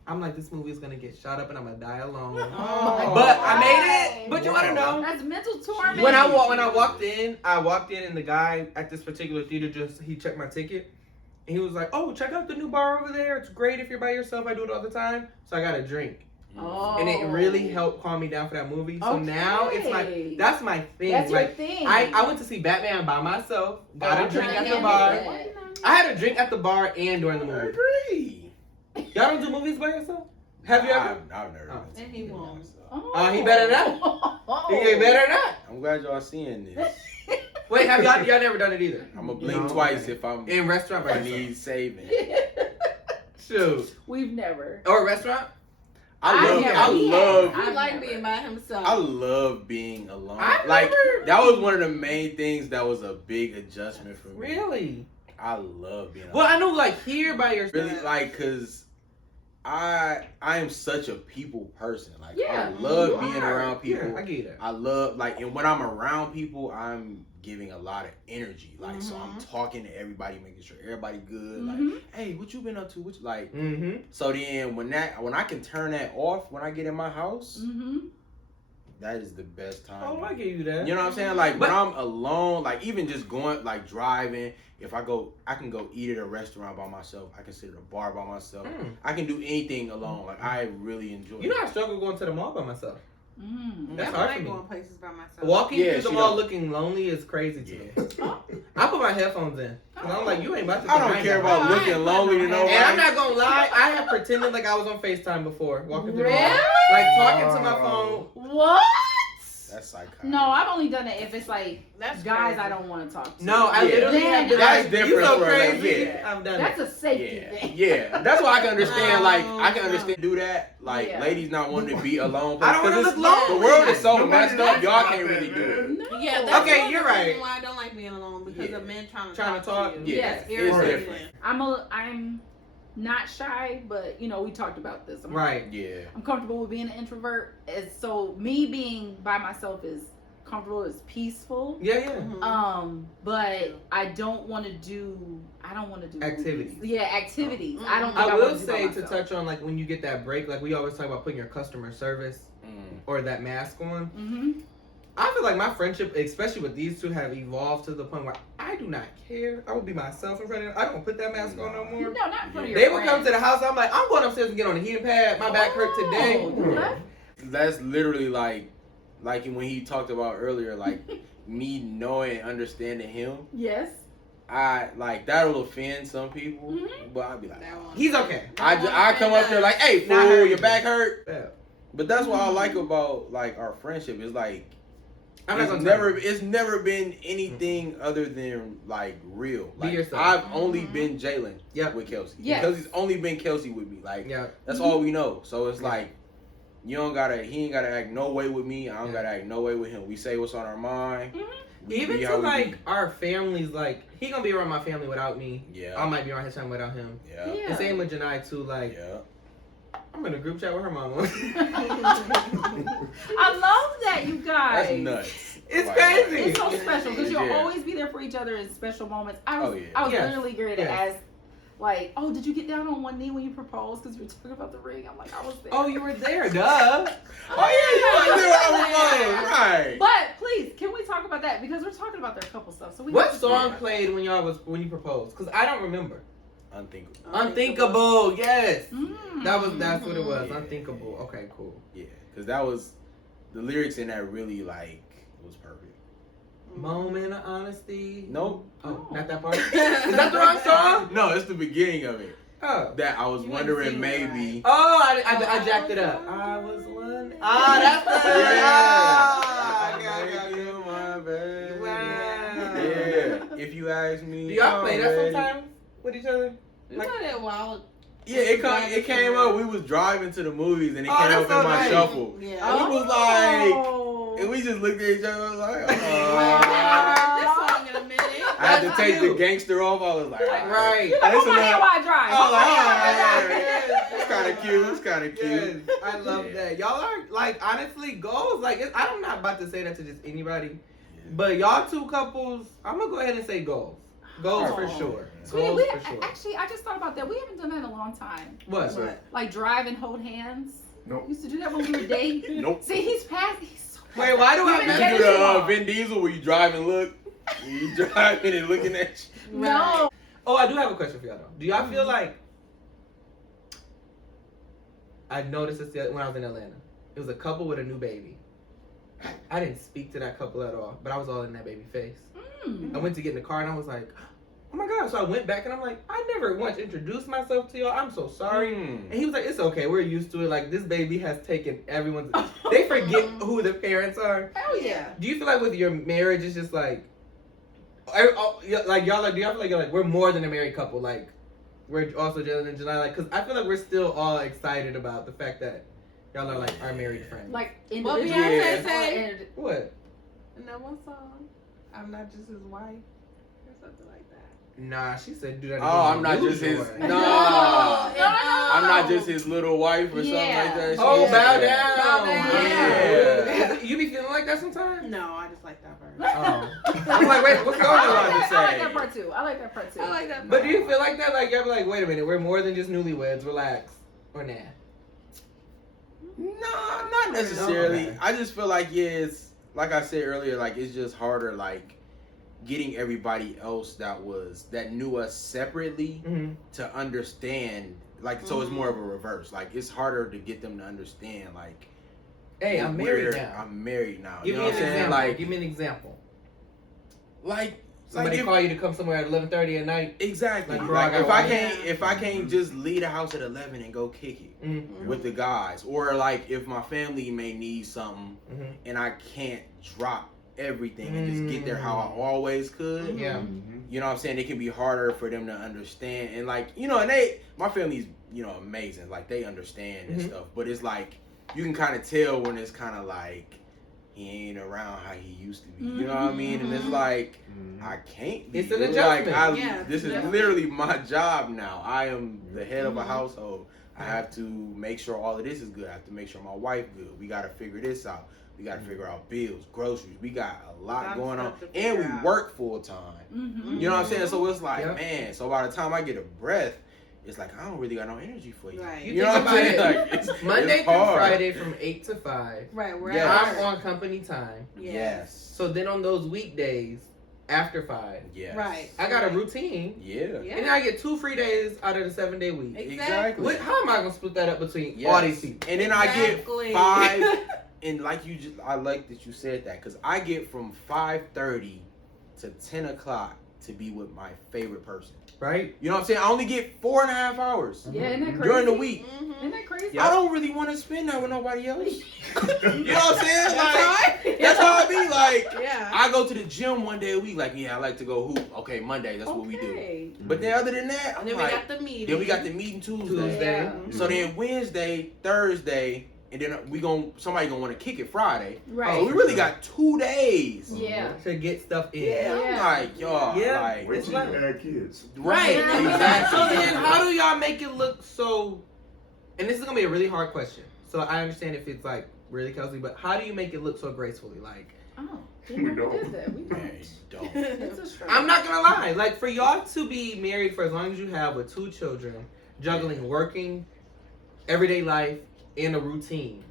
I'm like, this movie is gonna get shot up, and I'm gonna die alone. Oh, But I made it. But you wanna know? That's mental torment. When I walked in, and the guy at this particular theater he checked my ticket, and he was like, "Oh, check out the new bar over there. It's great if you're by yourself. I do it all the time." So I got a drink, Oh. and it really helped calm me down for that movie. So now it's Okay. that's my thing. That's your like thing. I went to see Batman by myself. Got Oh, a drink I at the can't bar. do that. I had a drink at the bar and during the I movie. agree. Y'all don't do movies by yourself? Have you ever? I've never. Oh. been And to he a movie won't. myself. Oh. He better not. You get better not. I'm glad y'all seeing this. Wait, have y'all never done it either? I'm gonna blink No. twice if I'm In restaurant by I yourself. need saving. Shoot. We've never. Or a restaurant? I I never- love I I've like never. being by himself. I love being alone. I've Like never- that was one of the main things that was a big adjustment for me. Really? I love being Well, alone. I know like here by yourself. Really like cause I am such a people person. Like Yeah, I love you being are. around people. Yeah, I get that. I love like, and when I'm around people, I'm giving a lot of energy. Like, so I'm talking to everybody, making sure everybody good. Mhm. Like, hey, what you been up to? What you like? Mm-hmm. So then when I can turn that off when I get in my house, Mm-hmm. that is the best time. Oh, I give you that. You know what I'm saying? Like But- when I'm alone, like even just going, like driving. If I can go eat at a restaurant by myself. I can sit at a bar by myself. Mm. I can do anything alone. Like I really enjoy. You know it. I struggle going to the mall by myself. Mm. That's I hard like for me. going places by myself. Walking Yeah, through the she mall don't- looking lonely is crazy to me. Yeah. I put my headphones in. And I'm like, you ain't about to I don't think care ain't about Oh, I looking ain't lonely to putting no nobody. And I'm not gonna lie, I have pretended like I was on FaceTime before walking through the mall. Really? Like talking to my phone. What? That's psychotic. No, I've only done it if it's like That's guys crazy. I don't want to talk to. No, I Yeah. literally Then have been That's like, different you so for like, crazy. yeah. I've done That's it. a safety Yeah, thing. yeah. That's why I can understand. Like I can No. understand do that. Like Yeah. ladies not wanting to be alone. I don't wanna 'cause look it's- lonely. The world is so Nobody messed up. likes Y'all about can't that, really do it. man. No. Yeah, that's Okay, one you're of the right. reasons why I don't like being alone because Yeah. of men trying to Trying to talk talk? to you. Yeah, Yes. it's Irritating. different. I'm not shy, but you know we talked about this. Right. Yeah. I'm comfortable with being an introvert, so me being by myself is comfortable, is peaceful. Yeah, yeah. Mhm. But I don't want to do. Activities. movies. Yeah, activities. I don't. Think I I will wanna do by say to myself. touch on like when you get that break, like we always talk about putting your customer service Mm. or that mask on. Mm-hmm. I feel like my friendship, especially with these two, have evolved to the point where I do not care. I will be myself in front of them. I don't put that mask on no No, more. not in front of your They will come friends. to the house. I'm like, I'm going upstairs and get on the heating pad. My back hurt today. Oh, what? That's literally like when he talked about earlier, like me knowing and understanding him. Yes. I like that'll offend some people, Mhm. but I'll be like, That one. He's okay. I come up there like, hey Not fool, hurting your you. back hurt. Yeah. But that's what I like about like our friendship is like I'm not it's gonna never tell you. it's never been anything other than like real. Be Like yourself. I've only Mhm. been Jalen Yep. with Kelsey. Yes. Kelsey's only been Kelsey with me. Like Yeah. that's Mhm. all we know. So it's Yeah. like he ain't gotta act no way with me. I don't Yeah. gotta act no way with him. We say what's on our mind. Mhm. Even Be to how we like be. our families, like he gonna be around my family without me. Yeah. I might be around his family without him. Yeah. Yeah. The same with Janai too. Like Yeah. I'm in a group chat with her mama. I love that, you guys. That's nuts. It's Like, crazy. It's so special because you'll Yeah. always be there for each other in special moments. I was Yes. literally ready to Yes. ask, like, oh, did you get down on one knee when you proposed? Because we were talking about the ring. I'm like, I was there. Oh, you were there, duh. Oh yeah, you was there when I was right. But please, can we talk about that? Because we're talking about their couple stuff. So we What have to- song played when you proposed? Cause I don't remember. Unthinkable. Unthinkable, yes. Mm. That's what it was. Yeah. Unthinkable. Okay, cool. Yeah, because that was the lyrics in that really like it was perfect. Moment of honesty. Nope. Oh, Oh. not that part. Is that the wrong song? No, it's the beginning of it. Oh. That I was You wondering ain't singing maybe. Oh, I jacked it up. I was one. Ah, that's the Yeah. Ah, okay, okay, Make okay. you my baby. Wow. Yeah. If you ask me. Do y'all play that already- sometimes with each other? We played it while. Yeah, it came up. We was driving to the movies and it Oh, came that's up so in my nice. shuffle. Yeah. Oh. We was like, Oh. and we just looked at each other like, I haven't heard this song in a minute. I had to That's take cute. the gangster off. I was like, Right. You're like, hold my hand while I drive. I was Hold my like, hand while I oh, drive. yeah. It's kind of cute. It's kind of cute. Yes, I love Yeah. that. Y'all are like honestly goals. Like I'm not about to say that to just anybody, but y'all two couples, I'm gonna go ahead and say goals. Goals for Oh. sure. Sweetie, Goals we for sure. actually, I just thought about that. We haven't done that in a long time. What? What? Like drive and hold hands. Nope. We used to do that when we were dating. Nope. See, he's past. He's so Wait, why do We've I been have You together do too the long. Vin Diesel where you drive and look. You driving and looking at you. No. Oh, I do have a question for y'all though. Do y'all feel like I noticed this when I was in Atlanta? It was a couple with a new baby. I didn't speak to that couple at all, but I was all in that baby face. Mm. I went to get in the car and I was like, oh my God. So I went back and I'm like, I never once introduced myself to y'all. I'm so sorry. And he was like, it's okay. We're used to it. Like, this baby has taken everyone's. They forget who the parents are. Hell yeah. Do you feel like with your marriage, it's just like, like y'all, like, do y'all feel like you're like, we're more than a married couple? Like, we're also Jalen and Janai. Like, because I feel like we're still all excited about the fact that y'all are like our married friends. Like What individual. Beyonce Yeah. say? What? And that one song, I'm not just his wife, or something like that. Nah, she said do that. Oh, I'm not just his. Usual. No. No. I'm not just his little wife or something Yeah. like that. She Oh, said bow that. down. Bow down. Yeah. You be feeling like that sometimes? No, I just like that version. Oh. I'm like, wait, what's going I on? like, that, I like say. that part too. I like that part too. I like that. But do you feel like that? Like, you're like, wait a minute, we're more than just newlyweds. Relax. Or nah? No, not necessarily. Okay. I just feel like it's like I said earlier, like it's just harder like getting everybody else that knew us separately Mm-hmm. to understand. Like so it's more of a reverse. Like it's harder to get them to understand like Hey, I'm married now. I'm married now. Give you me know an what I'm saying? example. Like Give me an example. like Somebody if- call you to come somewhere at 11:30 at night. Exactly. Like, Like, bro, I if got I one. can't if I can't just leave the house at 11 and go kick it Mm-hmm. with the guys, or like if my family may need something Mm-hmm. and I can't drop everything and just get there how I always could. Yeah. Mm-hmm. You know what I'm saying? It can be harder for them to understand. And like, you know, and my family's, you know, amazing. Like they understand and Mhm. stuff. But it's like you can kind of tell when it's kind of like he ain't around how he used to be. You know what I mean? And it's like I can't be. It's an Like, adjustment. Yeah, this is definitely. literally my job now. I am the head of a Mhm. household. I have to make sure all of this is good. I have to make sure my wife good. We got to figure this out. We got to figure out bills, groceries. We got a lot Lot of going on. stuff to And we figure out. work full time. Mm-hmm. You know what I'm saying? So it's like, Yep. man, so by the time I get a breath, it's like, I don't really got no energy for you. Right. You know what I'm think saying? about Like, it's Monday it's through hard. Friday from 8 to 5. Right, we're Yeah. at I'm work. on company time. Yes. So then on those weekdays after 5, Yes. Right. I got a routine. Yeah. Yeah. And then I get 2 free days out of the 7-day week. Exactly. What, how am I gonna split that up between Yes. all these people? And then I Exactly. get 5, and like you just, I like that you said that, because I get from 5:30 to 10 o'clock to be with my favorite person. Right? You know what I'm saying? I only get 4.5 hours Yeah, isn't that crazy? during the week. Isn't that crazy? I don't really want to spend that with nobody else. You know what I'm saying? That's Like, right. that's how I be. Like, Yeah. I go to the gym one day a week. Like, yeah, I like to go hoop. Okay, Monday, that's what we do. Okay. But then other than that, I'm And then like, we got the meeting. then we got the meeting Tuesday. Tuesday. Yeah. So then Wednesday, Thursday, and then somebody gonna want to kick it Friday. Right. So we really got 2 days. Yeah. To get stuff in. Yeah, I'm Yeah. like, y'all, Yeah. like, Wait It's till you like- add kids. right, Yeah. exactly. So then, how do y'all make it look so? And this is gonna be a really hard question. So I understand if it's like really Kelsey, but how do you make it look so gracefully? Like, Oh, We we don't. did that. We Man, don't. don't. It's a struggle. I'm not gonna lie. Like for y'all to be married for as long as you have with 2 children, juggling working, everyday life, and a routine,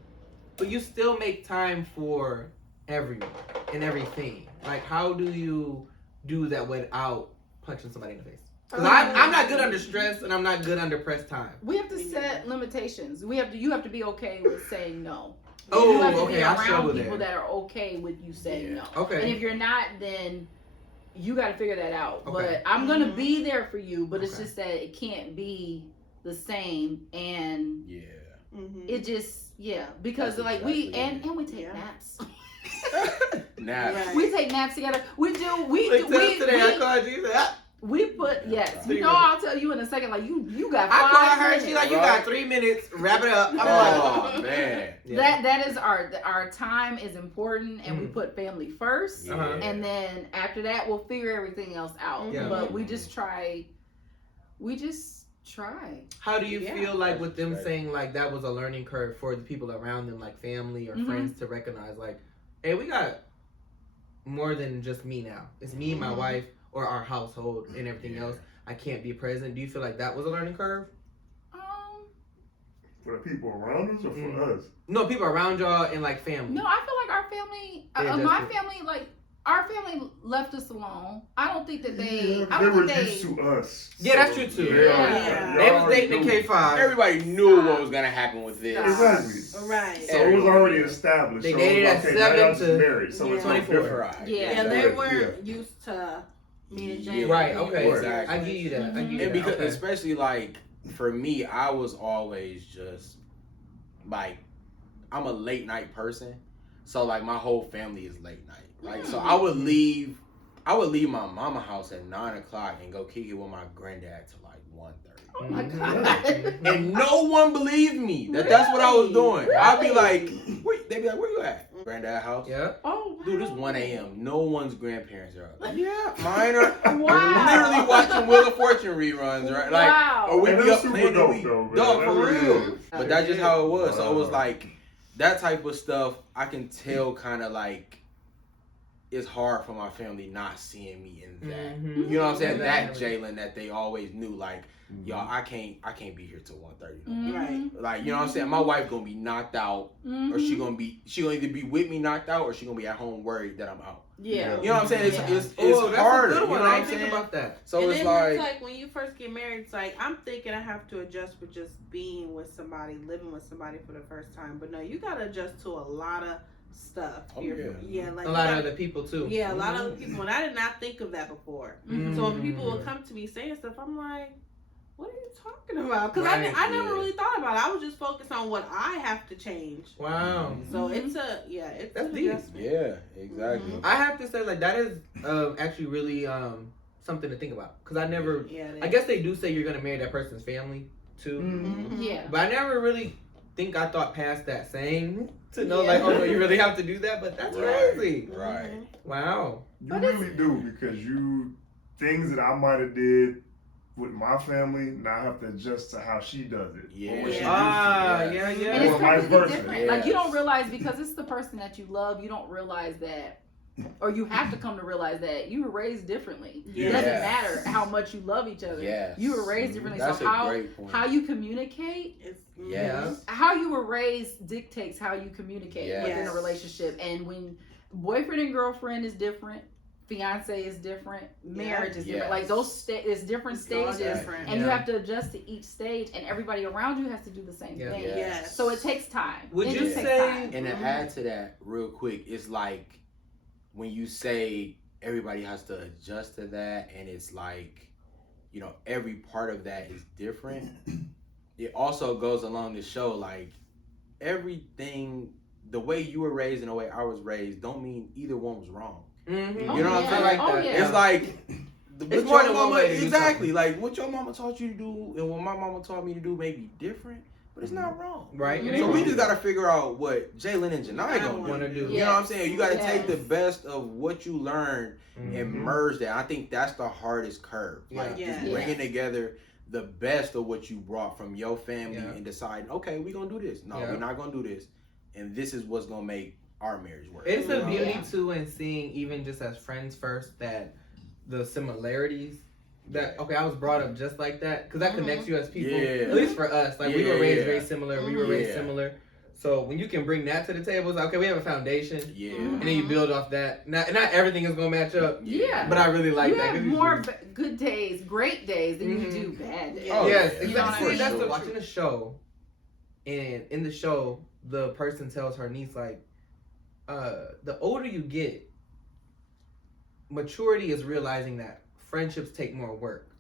but you still make time for everyone and everything. Like, how do you do that without punching somebody in the face? Because I'm not good under stress and I'm not good under press time. We have to set limitations. You have to be okay with saying no. Oh, you have to okay, be I around struggle people there. that are okay with you saying Yeah. no. Okay. And if you're not, then you got to figure that out. Okay. But I'm gonna be there for you. But it's Okay. just that it can't be the same, and Yeah. it just because That's like exactly and we take Yeah. naps. Now, Right. We take naps together. We do. Like today I called you. We put Yeah, yes. right. You know, I'll tell you in a second. Like you got. I 5 called her. minutes. She like, you Right. got 3 minutes. Wrap it up. I'm like, oh man. yeah. That is our time is important, and we Mhm. put family first. Uh-huh. And then after that, we'll figure everything else out. Yeah. But we just try. How do you Yeah. feel like with them Right. saying like that was a learning curve for the people around them, like family or Mhm. friends, to recognize like, hey, we got more than just me now. It's me, my Mhm. wife, or our household and everything Yeah. else. I can't be present. Do you feel like that was a learning curve? For the people around us or for Mm. us? No, people around y'all and like family. No, I feel like our family, Yeah, my that's family, like our family left us alone. I don't think that they. Yeah, I they don't were think used to us. Yeah, that's true, too. Yeah. They was dating in K5. Everybody knew what was gonna happen with this. Exactly. Right. So it was already established. They so dated it was at okay, now 7 y'all just to married, so it's no 24. different. Right. Yeah. Yeah, they Yeah. weren't used to me and Jay. Right, being okay. Exactly. I give you that. I give you And that. because, Okay. especially like for me, I was always just like, I'm a late night person, so like my whole family is late night. Like, so I would leave my mama house at 9:00 and go kick it with my granddad till like 1:30. Oh my Mhm. god. Mhm. And no one believed me that's what I was doing. I'd be like, Really? they'd be like, where you at? Granddad house. Yeah. Oh, Dude, it's wow. 1 a.m. No one's grandparents are up. Yeah, mine are. Wow. We're literally watching Wheel of Fortune reruns, right? Like, Wow. or we And be that's up super playing the dope, Wii. though, man. Dog, That for really real. is. But that's just how it was. So it was Wow. like that type of stuff. I can tell, kind of like it's hard for my family not seeing me in that. Mhm. You know what I'm saying? That Exactly. Jalen that they always knew, like, y'all, I can't be here till 1:30. Mhm. Like, you know what I'm saying? My wife gonna be knocked out, or she Mhm. gonna either be with me knocked out, or she gonna be at home worried that I'm out. Yeah. You know what I'm saying? It's Yeah. it's Oh, that's harder. a good You know one. what I I'm didn't think saying? about that. So and it's then like, it's like when you first get married, it's like I'm thinking I have to adjust with just being with somebody, living with somebody for the first time. But no, you gotta adjust to a lot of stuff. Oh, yeah, like A you lot of gotta- other people too. Yeah, a lot of other people, and I did not think of that before. Mhm. So when people would come to me saying stuff, I'm like, "What are you talking about?" Because Right, I never yeah. really thought about it. I was just focused on what I have to change. Wow. So Mhm. it's That's an deep. adjustment. yeah, exactly. Mhm. I have to say, like, that is actually really something to think about. Because I never, Yeah, it I is. guess they do say you're going to marry that person's family too. Mhm. Yeah. But I never really I thought past that saying to know, Yeah. like, oh no, you really have to do that. But that's Right. crazy. Right. Mhm. Wow. You But it's- really do, because things that I might have did with my family, now I have to adjust to how she does it. Yeah. Or what she Ah, used to do. yeah, yeah. And it's Or vice completely versa. different. Like you don't Yes. realize, because it's the person that you love, you don't realize that, or you have to come to realize that you were raised differently. Yeah. It doesn't Yes. matter how much you love each other. Yes. You were raised differently. That's So a great point. how you communicate, It's Yes. how you were raised dictates how you communicate Yes. within a relationship. And when boyfriend and girlfriend is different, fiance is different, marriage is different. Yes. Like those it's different It's all stages. different. And you Yeah. have to adjust to each stage, and everybody around you has to do the same Yeah. thing. Yes. Yes. So it takes time. Would It you just takes say- time. And to add to that real quick, it's like when you say everybody has to adjust to that, and it's like, you know, every part of that is different. It also goes along to show like everything, the way you were raised and the way I was raised, don't mean either one was wrong. Mm-hmm. Oh, You know what I'm yeah. saying? I like Oh, that. yeah. It's like It's more than one way to do exactly something. like what your mama taught you to do and what my mama taught me to do may be different, but it's not wrong. Right. Mhm. It So ain't we wrong. just gotta figure out what Jalen and Janai gonna wanna do. You know what I'm saying? You gotta Yes. take the best of what you learned and Mhm. merge that. I think that's the hardest curve. Like Yeah. just bringing together the best of what you brought from your family Yeah. and deciding, okay, we're gonna do this. No, Yeah. we're not gonna do this. And this is what's gonna make our marriage work. It's a You know? beauty Yeah. too in seeing, even just as friends first, that the similarities that I was brought up just like that, because that Mhm. connects you as people. Yeah. At least for us, like we were Yeah, raised yeah. very similar. We were raised Yeah. similar. So when you can bring that to the table, it's like, okay, we have a foundation, Yeah. and then you build off that. Not everything is gonna match up, Yeah. but I really like You that. have 'cause more it's just- good days, great days than Mhm. you do bad days. Oh, yes, yeah. exactly. You know what I mean? That's So the true. watching the show, and in the show, the person tells her niece like, the older you get, maturity is realizing that friendships take more work.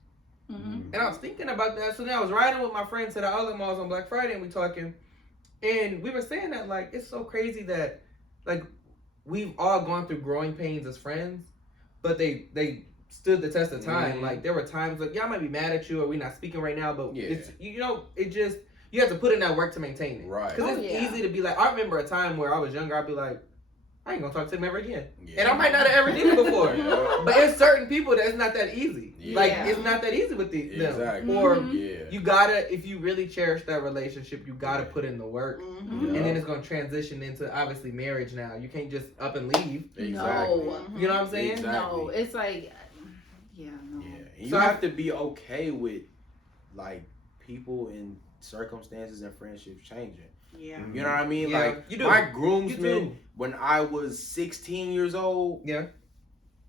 Mhm. And I was thinking about that. So then I was riding with my friend to the other malls on Black Friday, and we talking, and we were saying that like it's so crazy that like we've all gone through growing pains as friends, but they stood the test of time. Mhm. Like there were times like, yeah, I might be mad at you or we not speaking right now, but Yeah. it's it just you have to put in that work to maintain it. Right. Because Oh, it's yeah. easy to be like, I remember a time where I was younger, I'd be like, I ain't gonna talk to him ever again. Yeah. And I might not have ever did it before. Yeah. But it's certain people that's not that easy. Yeah. Like Yeah. it's not that easy with them. Exactly. Or Mhm. Yeah. you gotta, if you really cherish that relationship, you gotta put in the work. Mhm. Yeah. And then it's gonna transition into obviously marriage now. You can't just up and leave. Exactly. No. You know what I'm saying? Exactly. No, it's like, yeah, no. Yeah. And So you I- have to be okay with like people and circumstances and friendships changing. Yeah. You know what I mean? Yeah, Like you do. my You groomsmen do. when I was 16 years old, Yeah.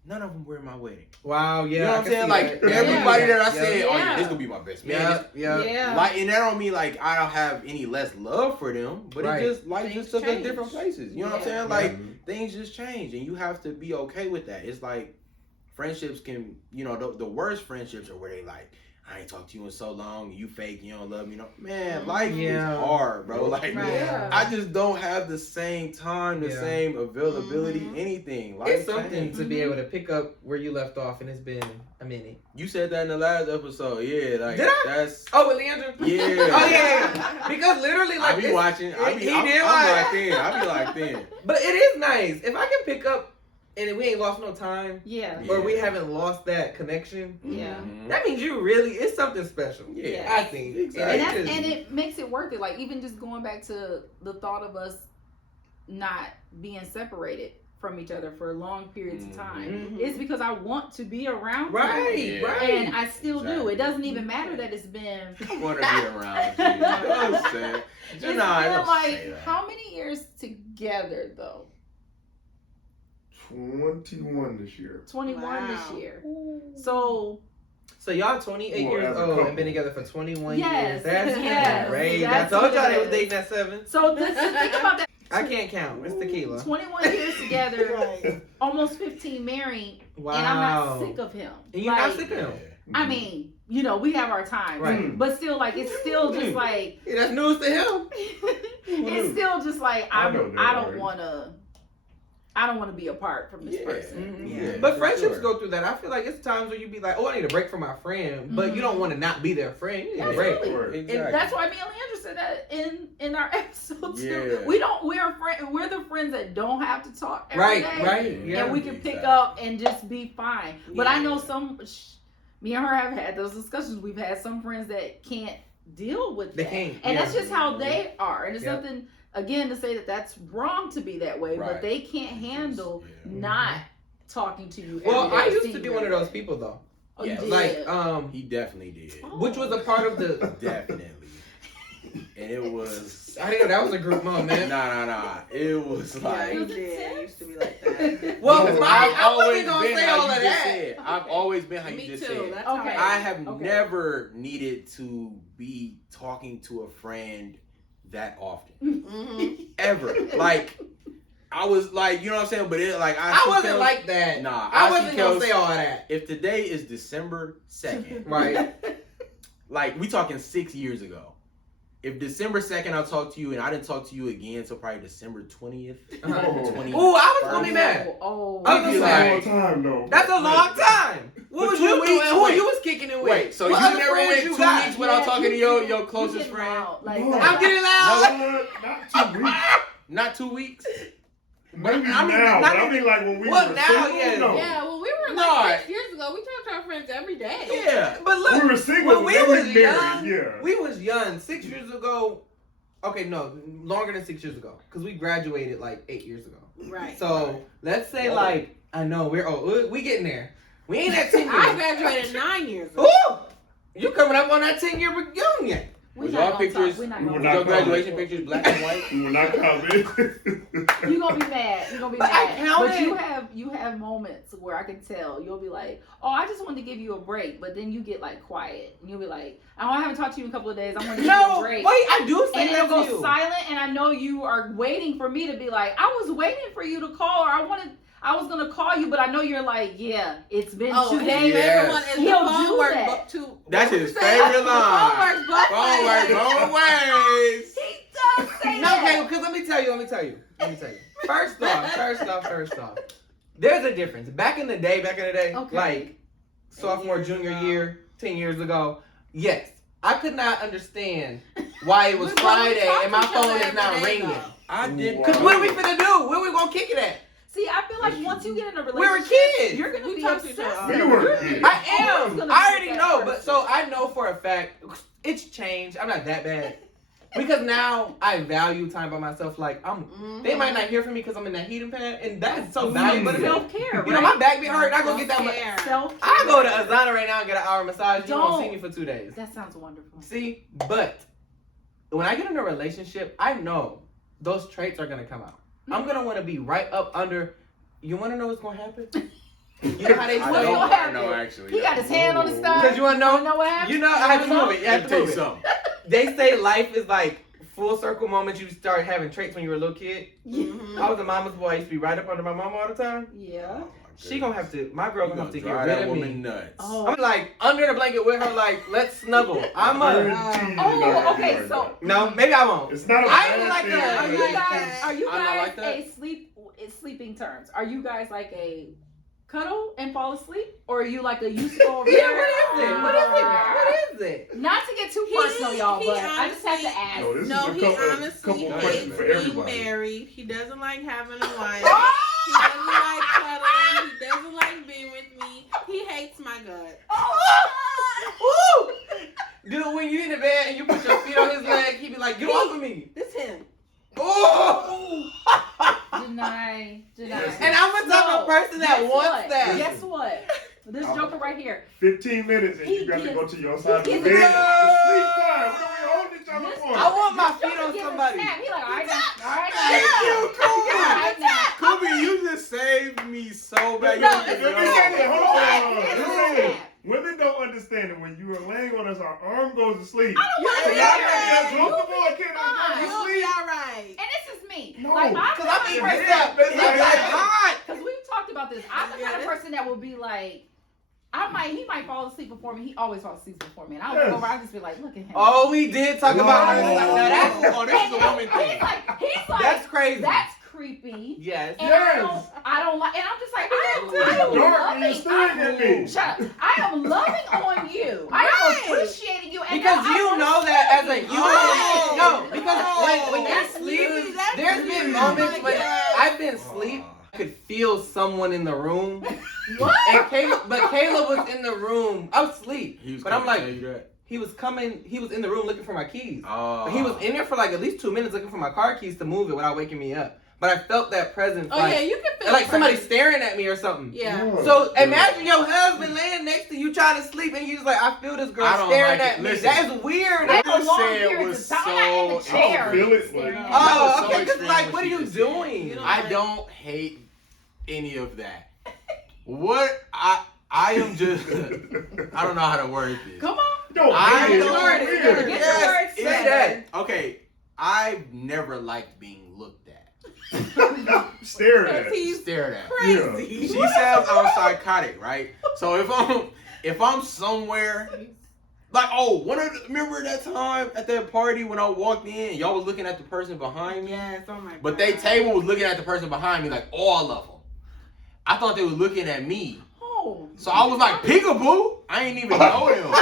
none of them were in my wedding. Wow, yeah. You know I what I'm can saying? see Like that. everybody that I Yeah. said, oh yeah, Yeah. this gonna be my best man. Yeah, This- yeah. Yeah. Like, and that don't mean like I don't have any less love for them, but Right. it just life Things just took us change. different places. You know what I'm Yeah. saying? Like things just change, and you have to be okay with that. It's like friendships can, the worst friendships are where they like, I ain't talked to you in so long, you fake, you don't love me. Man, life Yeah. is hard, bro. Like Right. Yeah. I just don't have the same time, the Yeah. same availability, Mhm. anything. Life It's something change. to be able to pick up where you left off, and it's been a minute. You said that in the last episode, yeah. Like Did I? that's Oh, with Leandra? yeah. Oh, yeah. Because literally, like, I be it's- watching. I be. he I'm, did I'm like- locked in. I be locked in. But it is nice. If I can pick up and we ain't lost no time, Yeah. Yeah. or we haven't lost that connection, Yeah. Mhm. that means you really, it's something special. Yeah. I think. Exactly. And it makes it worth it. Like even just going back to the thought of us not being separated from each other for long periods of time. Mhm. It's because I want to be around you. Right, Yeah. right. And I still do. Exactly. It doesn't even matter that it's been I want to be around you. Don't say it. it's Nah, been don't like say that. how many years together though? 21 this year. 21 Wow. this year. So So y'all 28 Well, years as a old couple. and been together for 21 Yes, years. That's yes, great. that's I told y'all what they it was is. dating at 7. so this is think about that. I can't count. It's tequila. 21 years together, Right. almost 15 married, Wow. and I'm not sick of him. And you're not sick of him. I mean, we have our times, Right. but still, like it's still just like Yeah, that's news to him. it's still just like I I know that don't already. want to be apart from this Yeah. person. Mhm. Yeah, But for friendships sure. go through that. I feel like it's times where you be like, oh, I need a break from my friend, but you don't want to not be their friend. You need a break. Absolutely. Exactly. And that's why me and Leandra said that in our episode too. Yeah. We're the friends that don't have to talk every Right, day, right. Yeah. and we can pick Exactly. up and just be fine. But I know Yeah. me and her have had those discussions. We've had some friends that can't deal with They that, can't, and yeah. that's just how they are. And it's Yeah. nothing again to say that that's wrong to be that way, Right. but they can't handle Yeah. not talking to you. Well, every I day, used seeing to be you one of every those day. people though. Oh, you Yes. did. Like, He definitely did. which was a part of the. Definitely. And it was. I didn't know that was a group moment. Nah. It was Yeah, like. you did. It used to be like that. Well, Because I wasn't gonna say how all you of just that. said. I've always been how you Me just too. said. That's how Okay. I have Okay. never needed to be talking to a friend that often. Mm-hmm. Ever. Like, I was like, you know what I'm saying? But it like I wasn't like that. Nah, I see wasn't gonna Kels- say all of that. If today is December 2nd, Right. like we talking 6 years ago. If December 2nd I talk to you and I didn't talk to you again until probably December 20th. Uh-huh. 20th. Ooh, I was gonna be mad. Oh, I was You'd be gonna say, like, Long time though. That's a long time. What But was 2 you weeks, doing? Who wait. you was kicking kicking it with? Wait, so What you other never friends went you 2 got? weeks without talking to your closest getting friend? loud. Like, No. I'm getting loud. Not 2 weeks. Not 2 weeks? Maybe I mean, now, not but I even- mean like when we Well, were now, single. yeah. No. Yeah, well, we were No. like 6 years ago. We talked to our friends every day. Yeah. But look, We were single. when we then was married. young, Yeah. we was young 6 years ago. Okay, no, longer than 6 years ago, because we graduated like 8 years ago. Right. So let's say Oh. like I know we're old. We getting there. We ain't at 10 I years. graduated 9 years ago. Woo! You coming up on that 10-year reunion? Was not y'all gonna pictures? talk. We're not we gonna were Was not your talk. counted. graduation pictures black and white? We were not counted. You gonna be mad. You gonna be But I mad. counted. But you have moments where I can tell. You'll be like, oh, I just wanted to give you a break, but then you get like quiet, and you'll be like, oh, I haven't talked to you in a couple of days. I want to give you No, a break. wait, I do say And that it'll to go you. silent, and I know you are waiting for me to be like, I was waiting for you to call, or I was gonna call you, but I know you're like, yeah, it's been 2 his days. Yeah. favorite one is He'll the phone do works that. both too. That's what his you say? favorite The line. phone works both Phone works ways. both ways. He does say No, that. okay, because let me tell you. First off. There's a difference. Back in the day, Okay. like sophomore, 10 years junior ago. year, 10 years ago, yes, I could not understand why it was We Friday talk and my to each other phone is every not day, ringing. though. I did. Because what are we finna do? Where we gonna kick it at? See, I feel like once you get in a We relationship, were kids. you're gonna We be talk to each obsessed. other. We were You're- kids. I always am. gonna I be already that know, person. but so I know for a fact it's changed. I'm not that bad because now I value time by myself. Like they might not hear from me because I'm in that heating pad, and that's so valuable to me. Self-care, right? You know, my back be hurt. I go get that. Self-care. Self-care. I go to Azana right now and get an hour massage. You won't see Don't. me for 2 days. That sounds wonderful. See, but when I get in a relationship, I know those traits are gonna come out. I'm gonna want to be right up under. You want to know what's gonna happen? You know how they What's say? gonna happen? No, actually. He got his hand on his thigh. Because you wanna know? what happened? You know, I have to move it. You have Let to me tell move you it. something. They say life is like full circle moments. You start having traits when you were a little kid. Mhm. I was a mama's boy. I used to be right up under my mama all the time. Yeah. She gonna have to. My girl You gonna have to get drive rid that of woman me. nuts. Oh. I'm like under the blanket with her, like let's snuggle. I'm Guaranteed a. you're not Oh, gonna okay, do like so- that. No, maybe I won't. It's not a I bad ain't like thing. that. Are you like guys? that. Are you I'm not guys like that. sleeping terms? Are you guys like a cuddle and fall asleep, or are you like a you go over Yeah, there? what is it? What is it? What is it? Not to get too personal, y'all, but I just have to ask. No, this No, is he a couple honestly questions hates for being everybody. married. He doesn't like having a wife. He doesn't like cuddling. He doesn't like being with me. He hates my gut. Woo! Dude, when you in the bed and you put your feet on his leg, he be like, "Get off of me!" This him. Oh! Deny. And I'm the type of person that Guess wants what? that. Guess what? This joker right here. 15 minutes and He you got to gets- go to your side of the he bed. gets- It's sleep time. What are we holding each other This- for? I want my This feet joker on gives a somebody. snap. He like, all right now. All right Thank now. you, All right now. Kobe, you just saved me so bad. No, You it's don't Let me even say know. that. Hold Snap. on. It's Let me a say that. snap. Women don't understand that when you are laying on us, our arm goes to sleep. I don't want So to y'all hear gotta that. get comfortable and get fine. to You'll be sleep. alright. And this is me. No, Like, Cause I'm Yeah, pressed yeah, up. It's yeah. like hot. Because we've talked about this. I'm the kind of person that will be like, he might fall asleep before me. He always falls asleep before me. And I'll look Yes. over, I just be like, look at him. Oh, we did talk about Whoa. her. Now that's Oh, this is a woman thing. He's like, that's crazy. that's creepy. Yes. And Yes. I don't like, and I'm just like, I am Dark when you're loving. staring at me. Shut up. I am loving on you. I Right. am appreciating you. And Because now I you wanna know that as a sleep. human. Right. No, because when you're That's asleep, you. That's there's you. been moments Oh my when God. I've been asleep. I could feel someone in the room. What? And Caleb was in the room. I was asleep. He was But I'm coming to like, tell you that. he was in the room looking for my keys. Oh. But he was in there for like at least 2 minutes looking for my car keys to move it without waking me up. But I felt that presence, Oh like, yeah, you can feel like it. somebody staring at me or something. Yeah. So imagine your husband laying next to you trying to sleep, and you just like, I feel this girl I don't staring like at it. me. Listen. That is weird. That's What a you long said period was of time. I'm not in the so- chair. I don't feel it, staring but- at Oh, That was so okay, 'cause extreme like, what what are she you just said. doing? You don't I like- don't hate any of that. What I am just I don't know how to word this. Come on. Don't I hate it. don't- It's Word it. weird. You gotta get Yes, your words it's said. that. Okay, I've never liked being looked at. Stare at. He's Stared at. crazy. She says I'm psychotic, right? So if I'm somewhere like remember that time at that party when I walked in and y'all was looking at the person behind me? Yes, oh my God. But they table was looking at the person behind me, like all of them. I thought they were looking at me. Oh, Oh. So I was like, peekaboo? I ain't even know him.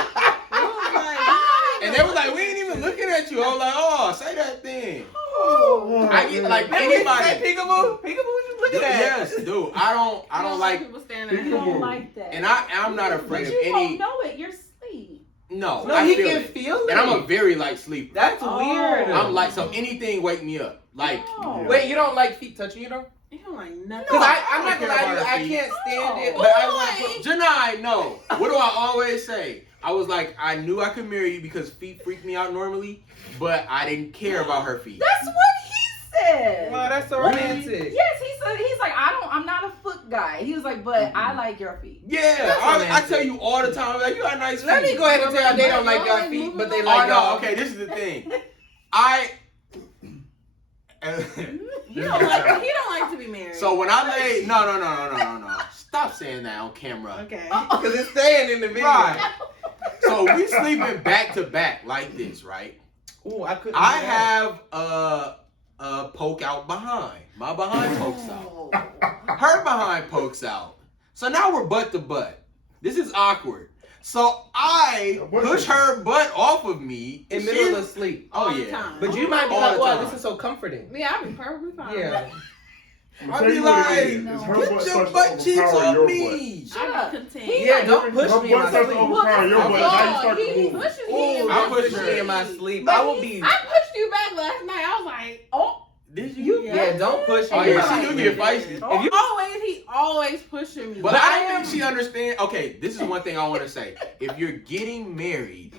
And they was like, we ain't even looking at you. I was like, oh, say that thing. Oh. I get like Say anybody. peekaboo. Peekaboo, what you looking at? Yes, dude. I don't like, people standing You there. don't like that. and I'm not afraid But of you any. won't know it. You're asleep. No, No, I he feel can it. feel it. And I'm a very light sleeper. That's Oh. weird. I'm like, so anything wake me up. Like, Oh. Wait, you don't like feet touching you though? You don't like nothing. Because I I'm not don't gonna care lie to you, about I her can't stand it. Oh. But I want to put. Janai, no. What do I always say? I was like, I knew I could marry you because feet freak me out normally, but I didn't care about her feet. That's what he said. Wow, that's so Really? romantic. Yes, he said he's like I'm not a foot guy. He was like, but I like your feet. Yeah, That's I romantic. tell you all the time, like, you got nice feet. Let me go ahead and tell you they don't like your feet, but they Oh, like no, y'all. okay, this is the thing. He don't like to be married. So when I lay, no. Stop saying that on camera. Okay. Because it's staying in the video. Right. So we sleeping back to back like this, right? Ooh, I couldn't. I do that. have a poke out behind. My behind pokes out. Oh. Her behind pokes out. So now we're butt to butt. This is awkward. So I push her butt off of me in and middle she's- of sleep. Oh All the yeah. time. But you might be All like, the wow, time. this is so comforting. Yeah, I'll be perfectly fine. Yeah. I'll I'd tell be you what like, it is. It's her put butt your starts butt to cheeks overpower on your me. Shut I'm up. content. Yeah, don't push Her me in butt my starts to sleep. overpower your butt. Now you start to He move. pushes Ooh, me in I don't my push push her. me in my sleep. I will be. I pushed you back last night. I was like, oh. Did you? Yeah, don't push me. Oh in yeah, my she do sleep. get feisty. If you He always pushing me. But But I I don't am- think she understands. Okay, this is one thing I want to say. If you're getting married,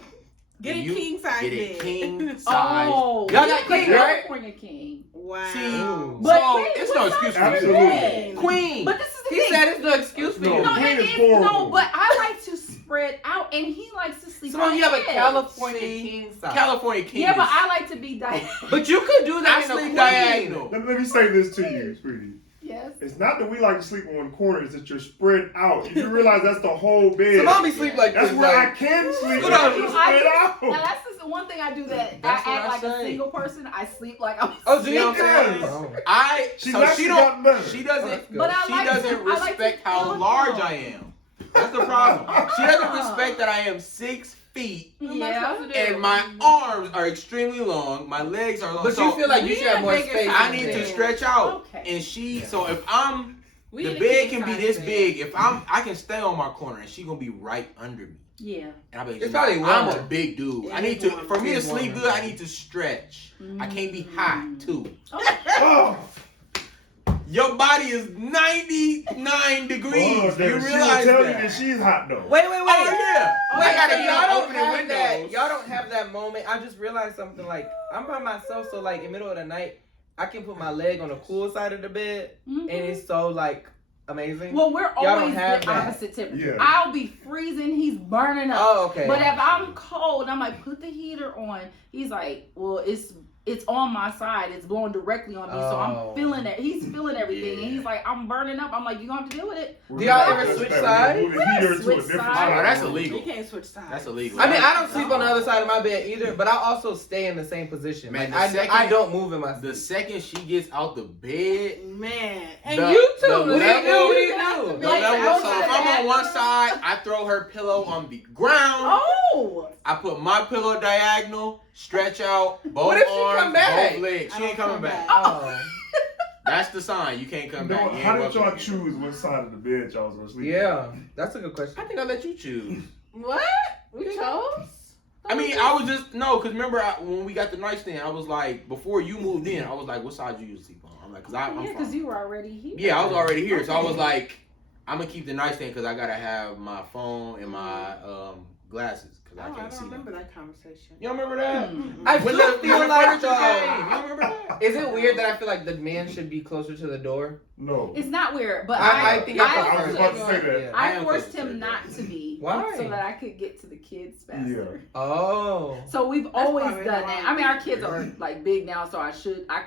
Get a you king size get a bed. king size. Oh, Y'all got king, right? California king. Wow. See, Ooh. But so wait, it's no what's excuse for Absolutely. you. Queen. Queen. But this is the He thing. said it's no excuse for No. you. No, Queen it is is horrible. no, but I like to spread out, and he likes to sleep. Simone, on you have a edge. California See, king size. California king. Yeah, but is- I like to be diagonal. But you could do I that in a sleep queen. diagonal. Let me say this to you, sweetie. Yes. It's not that we like to sleep in one corner, it's that you're spread out. You realize that's the whole bed. Simone be sleep like That's this. where I like, can sleep. Hold on. You're I spread just- Now out. that's just the one thing I do that That's I what act I like a say. single person. I sleep like I'm. Oh, do you know what I'm Yes. saying? Oh. She's So she actually don't. gotten better. She Oh, doesn't. that's good. But I She like doesn't to, I like respect to how feel large them. I am. That's the problem. She doesn't respect that I am 6 feet Yeah. and my arms are extremely long. My legs are long. But so you feel like you we should have more need a bigger space. I size need to bed. stretch out. Okay. And she. So if I'm. We The need a bed king can be size this bed. big. If I can stay on my corner and she gonna be right under me. Yeah. And I be like, It's probably I'm a warmer. big dude. It I need is to warmer. for me to It is sleep warmer. good. I need to stretch. I can't be hot too. Oh, Your body is 99 degrees. oh, Do you damn, she will realize tell that? you that she's hot though. Wait. Oh yeah. Wait, I gotta so be y'all don't opening have that. windows. Y'all don't have that moment. I just realized something. Like I'm by myself, so like in the middle of the night, I can put my leg on the cool side of the bed, Mhm. and it's so like amazing. Well, we're don't always have the that. opposite temperature. Yeah. I'll be freezing. He's burning up. Oh, okay. But if I'm cold, I'm like, put the heater on. He's like, well, it's on my side. It's blowing directly on me, so Oh. I'm feeling it. He's feeling everything, Yeah. and he's like, I'm burning up. I'm like, you gonna have to deal with it. We're Do y'all gonna ever adjust switch that. sides? We're gonna move the heater to a Switch different sides. side. Oh, that's illegal. You can't switch sides. That's illegal. I mean, I don't sleep on the other side of my bed either, but I also stay in the same position. Man, Like, the second- I don't move in my The sleep. second she gets out the bed, Man. And The- you too. the What do you level- do? What do you have to do? be the Like, level. outside So if the I'm on one bathroom. side, I throw her pillow on the ground. Oh, I put my pillow diagonal, stretch out both What if she arms, come back? both legs. I She ain't don't coming come back. back. Oh. That's the sign. You can't come No, back. You how ain't did welcome y'all again. choose what side of the bed y'all was gonna sleep? Yeah, that's a good question. I think I let you choose. What? We chose? I mean, I was just no, cause remember when we got the nightstand, I was like, before you moved in, I was like, what side you sleep on? I'm like, cause I'm yeah, because fine. you were already here. Yeah, I was already here, so I was like, I'm gonna keep the nightstand because I gotta have my phone and my glasses because I Oh, I can't don't see remember them. that conversation. You don't remember that? I When do the feel like furniture came, you don't remember that? Is it weird that I feel like the man should be closer to the door? No. It's not weird, but I think I was about to say that. Yeah. I I am forced close to him the not door. to be. me. Why? So that I could get to the kids faster. Oh. So we've always probably done why. that. I mean, our kids are like big now, so I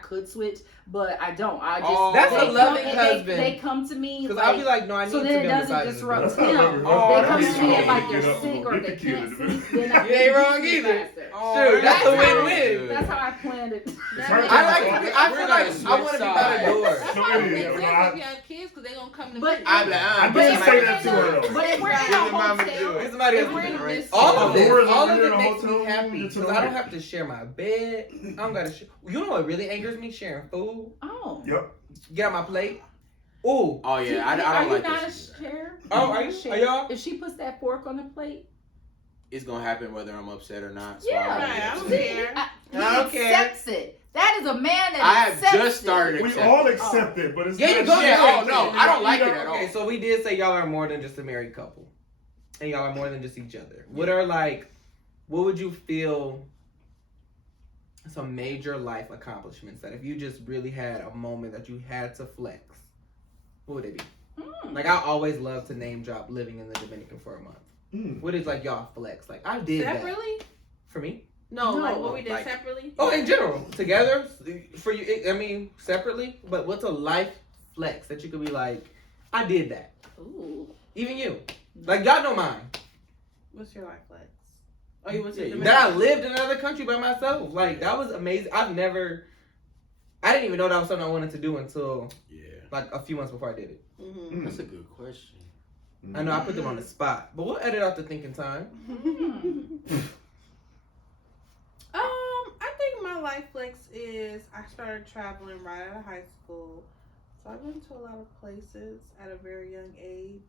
could switch, but I don't. I just Oh, that's they a come- loving they- husband. They come to me Because I'll be like, no, I need so to then be it on the doesn't side of disrupt That's the not him. loving Oh, They that's come to me sweet. if like Get they're up, sick go or get they the kid can't in the see, middle. then I You ain't can wrong get either. faster. Oh, Shoot, that's a how- win-win. That's how I planned it. I like. I We're feel gonna like I switch want to be by the sides. door. That's No, how it it makes is. sense I- if you have kids because they're gonna come to But- me. I'm like, I But did if say we're that to in her a- though. But if we're in a Your mama do hotel, it. Somebody if else we're is in doing a it. All of Yeah, this, we're in all of a it makes hotel me happy room, because I don't have to share my bed. I don't gotta. You know what really angers me? Sharing food. Oh. Yep. Get on my plate. Ooh. Oh yeah, I Are don't you like not that a shit. share? Oh, are you? Share. Are y'all? If she puts that fork on the plate, It's gonna happen whether I'm upset or not. So yeah. I Right, I don't upset. care. He I don't care. accepts it. That is a man that I have accepts just started. We accepting. all accept it, but it's Yeah, you not go shit. ahead. Oh no, I don't like it at all. Okay, so we did say y'all are more than just a married couple, and y'all are more than just each other. What are like? What would you feel? Some major life accomplishments that if you just really had a moment that you had to flex, what would it be? Like I always love to name drop living in the Dominican for a month. Mm. What is like y'all flex? Like I did that Separately? for me. No, No, like what we did like- separately. Oh, in general, together for you. I mean, separately. But what's a life flex that you could be like, I did that. Ooh. Even you, like y'all know mine. What's your life flex? Oh, you went to the That I Dominican? lived in another country by myself. Like that was amazing. I didn't even know that was something I wanted to do until Yeah, like a few months before I did it. Mhm. that's a good question. I know I put them on the spot, but we'll edit out the thinking time. I think my life flex is I started traveling right out of high school, so I've been to a lot of places at a very young age.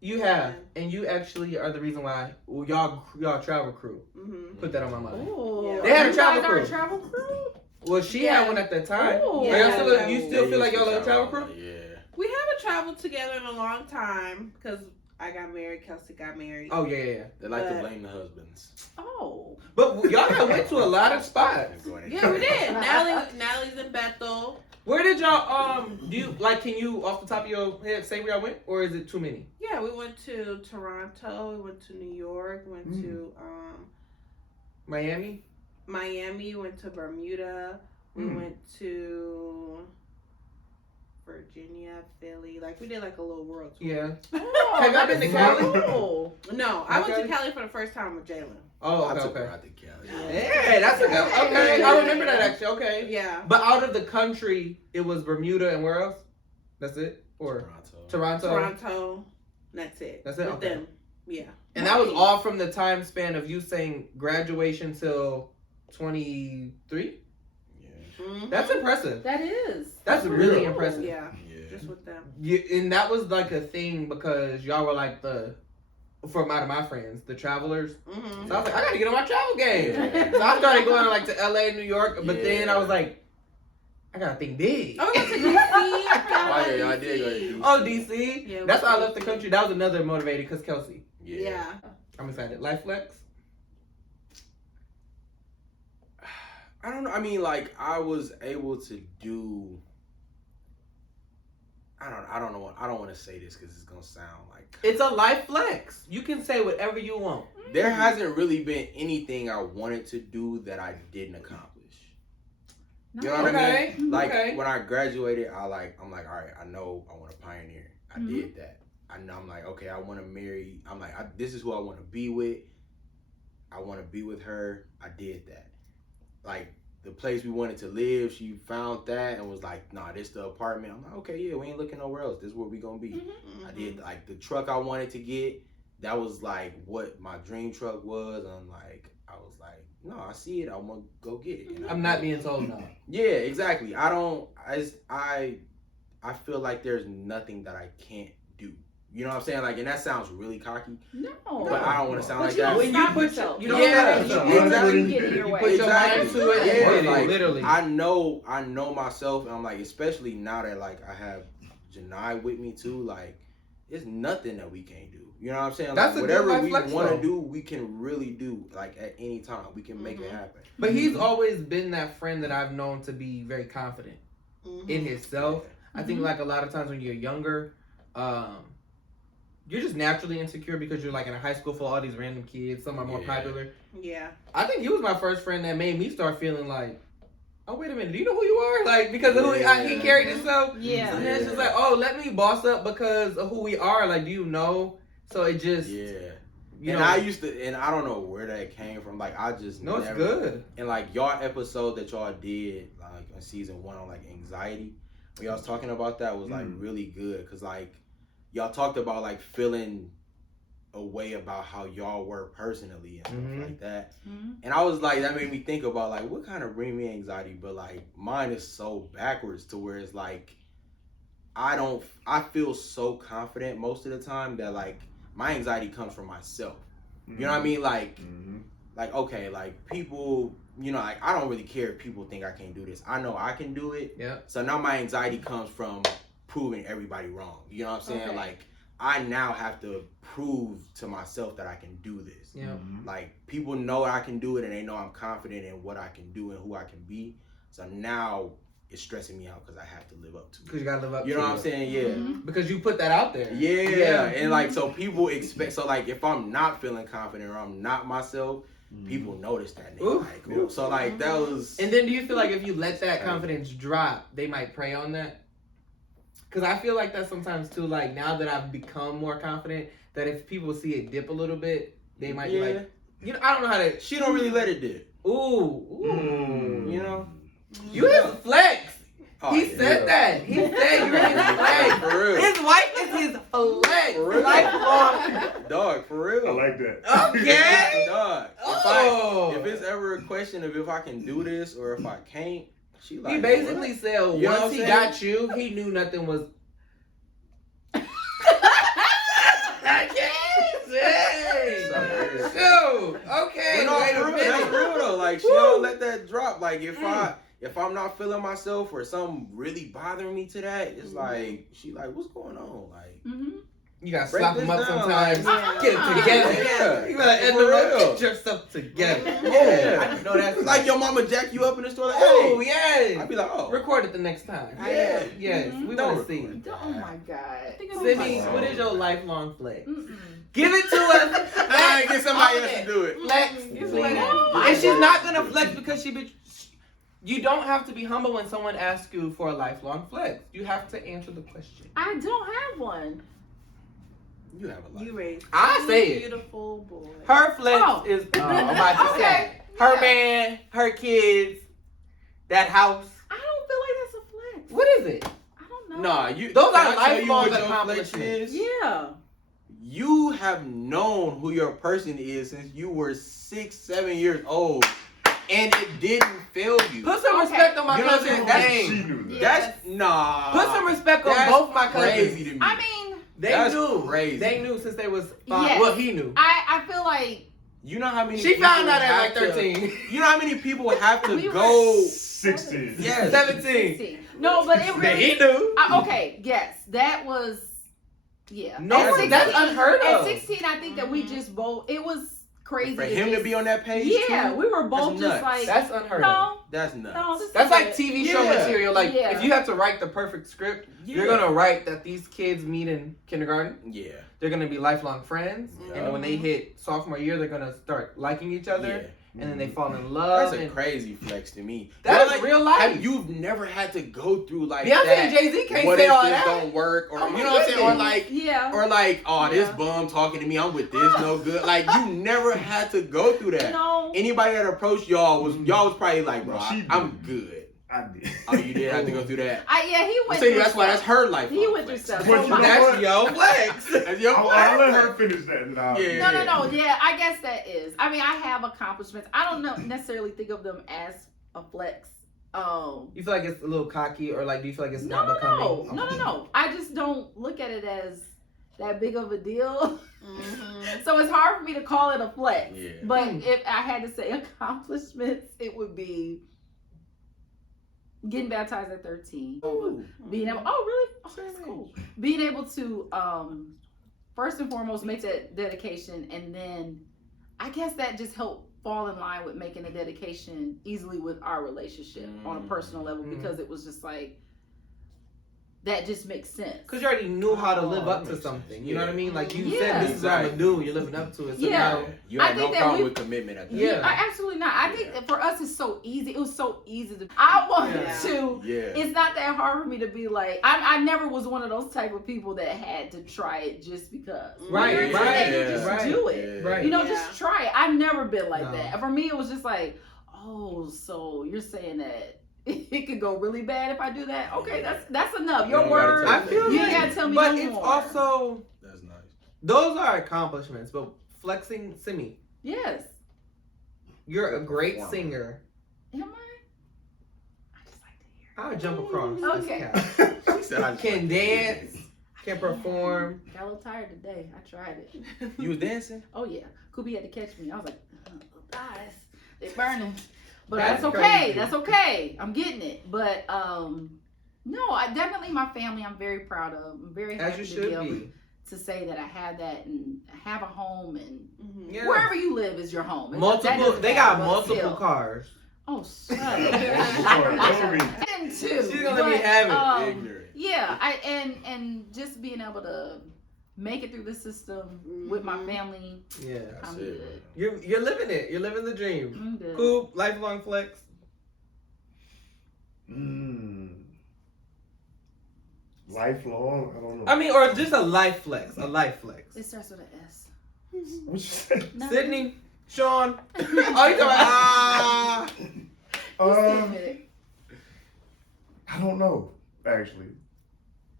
You have, and you actually are the reason why y'all travel crew. Mm-hmm. Put that on my mind. Ooh. Yeah. They had a You travel guys are crew. a travel crew? Well, she Yeah. had one at that time. Ooh. Are y'all still, Yeah. you still feel like y'all are a travel crew? Yeah. We haven't traveled together in a long time because I got married, Kelsey got married. Oh yeah. They like to But- blame the husbands. Oh. But y'all have went to a lot of spots. Yeah, we did. Natalie's in Bethel. Where did y'all do you like? Can you off the top of your head say where y'all went, or is it too many? Yeah, we went to Toronto. We went to New York. We went to Miami. Miami. We went to Bermuda. We went to Virginia, Philly. Like we did like a little world tour. Yeah. Oh, Have y'all been to Cali? cool. No, I went Okay. to Cali for the first time with Jalen. Oh, I okay. took her Okay. out to Cali. Yeah, that's a good. Okay, I remember that actually. Okay. Yeah. But out of the country, it was Bermuda and where else? That's it, or Toronto. Toronto. That's it. That's it? With Okay. them. Yeah. And that was all from the time span of you saying graduation till 23. Yeah. Mhm. That's impressive. That is. That's really Yeah. impressive. Yeah. Yeah. Just with them. And that was like a thing because y'all were like from out of my friends, the travelers. Mm-hmm. So I was like, I gotta get on my travel game. Yeah. So I started going like to LA, New York, but then I was Yeah. like, I gotta think big. Oh, we went to DC. Oh, yeah, I did go to DC. Oh, DC. Yeah, That's we why I went left the to country. That was another motivator because Kelsey. Yeah. I'm excited. Life flex. I don't know. I mean, like I was able to do. I don't know. I don't want to say this because it's gonna sound like It's a life flex. You can say whatever you want. there hasn't really been anything I wanted to do that I didn't accomplish. You know what I Okay. mean? Like Okay. when I graduated, I'm like, all right, I know I want to pioneer. I Mhm. did that. I know I'm like, okay, I want to marry. I'm like, this is who I want to be with. I want to be with her. I did that. Like the place we wanted to live, she found that and was like, nah, this the apartment. I'm like, okay, yeah, we ain't looking nowhere else. This is where we gonna be. Mm-hmm. I did like the truck I wanted to get. That was like what my dream truck was. And I was like, no, I see it. I'm gonna go get it. And I I'm not did. being told no. Yeah, exactly. I feel like there's nothing that I can't do. You know what I'm saying? Like, and that sounds really cocky, No. but I don't want to sound But like you that. don't When you stop put yourself. you don't Yeah, stop you- yourself. exactly. You get in your You way. put your mind Exactly. to it. Yeah, and like, literally. I know myself, and I'm like, especially now that like I have Janai with me too. Like, it's nothing that we can't do. You know what I'm saying? That's Like, a good whatever life we flex, want though. to do, we can really do. Like at any time, we can make it Mhm. happen. But he's always been that friend that I've known to be very confident in himself. I think like a lot of times when you're younger, you're just naturally insecure because you're like in a high school full of all these random kids. Some are more popular. Yeah. I think he was my first friend that made me start feeling like, oh wait a minute, do you know who you are? Like because of who he carried himself. Yeah. And then it's just like, oh, let me boss up because of who we are. Like, do you know? So it just You know, I used to, and I don't know where that came from. Like, I just it's good. And like y'all episode that y'all did like on season 1 on like anxiety, when y'all was talking about that was like really good because like y'all talked about like feeling a way about how y'all were personally and stuff like that. And I was like, that made me think about like what kind of bring me anxiety, but like mine is so backwards to where it's like I feel so confident most of the time that like my anxiety comes from myself. You know what I mean? Like, like okay, like people, you know, like I don't really care if people think I can't do this. I know I can do it. Yeah. So now my anxiety comes from proving everybody wrong. You know what I'm saying? Okay. Like I now have to prove to myself that I can do this. Yeah. Like people know I can do it and they know I'm confident in what I can do and who I can be. So now it's stressing me out because I have to live up to it. Because you gotta live up to You know it. what I'm saying? Yeah. Because you put that out there. Yeah. And like, so people expect, so like if I'm not feeling confident or I'm not myself, people notice that. And like, ooh. So like that was. And then do you feel like if you let that confidence drop, they might prey on that? Because I feel like that sometimes too, like now that I've become more confident, that if people see it dip a little bit, they might be like, you know, I don't know how to. She don't really let it dip. Ooh. You know? You his flex. Oh, He said that. He said you're his flex. For real. His wife is his flex. For real. Lifelong. Dog, for real. I like that. Okay. Dog. Oh. If it's ever a question of if I can do this or if I can't, she like. He basically what? said You know what once I'm he saying? got you, he knew nothing was. Shoot. Okay. But no, Wait for a real, minute. that's real though. Like she don't let that drop. Like if I'm not feeling myself or something really bothering me to that, it's like she like, what's going on? Like You gotta break slap this him up down, sometimes. like, Get it together. Yeah. You gotta end For the real. Get yourself together. Yeah. Oh, I didn't know that. Like your mama jack you up in the store. Like, Oh, hey. yes. I'd be like, oh. Record it the next time. Yeah. Yes. We Don't want to see. record Oh my god. Sydney, what is your lifelong flex? Mm-mm. Give it to us. I get somebody else to do it. Flex. And she's not gonna flex because she be. You don't have to be humble when someone asks you for a lifelong flex. You have to answer the question. I don't have one. You have a lot. You raised I say it. beautiful boy. Her flex Oh. is I'm about to Okay. say her Yeah. man, her kids, that house. I don't feel like that's a flex. What is it? I don't know. Nah, you. Those can are I tell you lifelong what your flex accomplishments. is? Yeah. You have known who your person is since you were 6, 7 years old, and it didn't fail you. Put some Okay. respect on my You know what I'm cousin's saying? She name. knew that. Yeah. That's nah. Put some respect on That's both my crazy cousins. to me. I mean, They That's knew. crazy. They knew since they was 5. Yes. Well, he knew. I feel like You know how many? She people found out at have like to- 13. You know how many people have to We were go? 16. Yes. 17. 16. No, but it Then he really. knew. Okay, yes, that was. Yeah. No, At 16 that's unheard At of. 16, I think that we just both. It was crazy. For him to just- be on that page, Yeah, too? we were both That's just nuts. like. That's unheard of. No, That's nuts. no, this That's is like it. TV show Yeah. material. Like, Yeah. if you have to write the perfect script, you're Yeah. gonna write that these kids meet in kindergarten. Yeah. They're gonna be lifelong friends, Yeah. and then when they hit sophomore year, they're gonna start liking each other, Yeah. and then they fall in love. That's a and crazy flex to me. That But, is real life. You've never had to go through like Beyonce that. and Jay-Z can't What say if all this that. don't work? Or Oh you my know what I'm saying? Or goodness. like, Yeah. or like, oh, this Yeah. bum talking to me. I'm with this no good. Like you never had to go through that. No. Anybody that approached y'all was probably like, bro, She I'm did. good. I did. Oh, you did have to go through that. Yeah, he went. So through that's why that's stuff. her life. He went through stuff. But Oh you my know God. what? That's your flex. That's your I'll let flex. her finish that. And I'll, Yeah. No. Yeah, I guess that is. I mean, I have accomplishments. I don't know necessarily think of them as a flex. You feel like it's a little cocky, or like do you feel like it's No, not becoming? no. I just don't look at it as that big of a deal. Mm-hmm. So it's hard for me to call it a flex. Yeah. But if I had to say accomplishments, it would be getting baptized at 13. Ooh. Being able, oh really? Oh, that's cool. Being able to first and foremost make that dedication, and then I guess that just helped fall in line with making a dedication easily with our relationship on a personal level, because it was just like that just makes sense. Because you already knew how to live Oh, up that to makes something. sense. You know what I mean? Like you Yeah. said, this is what I'm Exactly. gonna do. You're living up to it. So Yeah. now, You I had no think that problem we- with commitment at that Yeah. time. Absolutely not. I think Yeah. that for us it's so easy. It was so easy to. I wanted Yeah. to. Yeah. It's not that hard for me to be like. I never was one of those type of people that had to try it just because. Right, When you're right, a teenager, just right. do it. Right. You know, Yeah. just try it. I've never been like No. that. For me, it was just like, oh, so you're saying that it could go really bad if I do that? Okay, that's enough. You Your don't gotta word. tell I feel You like, ain't gotta tell me but no it's more. also That's nice. those are accomplishments. But flexing, Simi, Yes. you're a great Performer. singer. Am I? I just like to hear. I'll jump across Okay. this couch. She said, I just Can like to dance, can perform. Got a little tired today. I tried it. You was dancing? Oh yeah, Kubi had to catch me. I was like, eyes, they burning. But That's that's okay. crazy. That's okay. I'm getting it. But no, I definitely my family. I'm very proud of. I'm very As happy you to should be able be. to say that I have that and have a home and Mhm. Yeah. wherever you live is your home. That Multiple. doesn't They matter, got but multiple still. cars. Oh, shut Don't be- up. And two. She's gonna be having Ignorant. Yeah, and just being able to make it through the system with my Mhm. family. Yeah. That's I'm it. good. You're living it. You're living the dream. I'm good. Cool. Lifelong flex. Lifelong? I don't know. I mean, or just a life flex. A life flex. It starts with an S. What you say? Nothing. Sydney, Sean. Oh, you talking about I don't know, actually.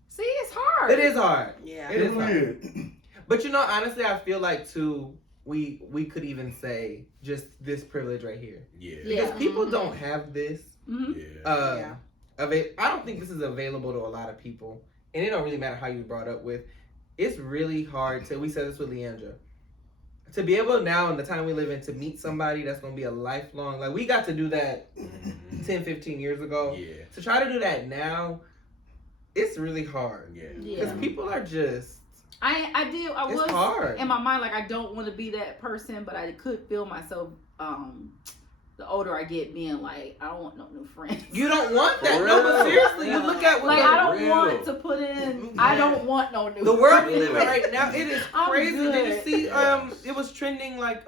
See, it's hard. It is hard. Yeah. It is hard. weird. But you know, honestly, I feel like too, we could even say just this privilege right here. Yeah. Yeah. Because people Mhm. don't have this. Mhm. Yeah. Yeah. I don't think this is available to a lot of people. And it don't really matter how you brought up with. It's really hard to, we said this with Leandra, to be able now in the time we live in to meet somebody that's going to be a lifelong, like we got to do that 10, 15 years ago. Yeah. To try to do that now, it's really hard. Yeah. Yeah. Because people are just, I it's was hard. in my mind like I don't want to be that person, but I could feel myself the older I get being like I don't want no new friends. You don't want that. For No, but real. seriously, you Yeah. look at what like the, I don't real. want to put in. I don't want no new. the world we friends. live in right now. It is I'm crazy. Did you good. see? Yes. It was trending like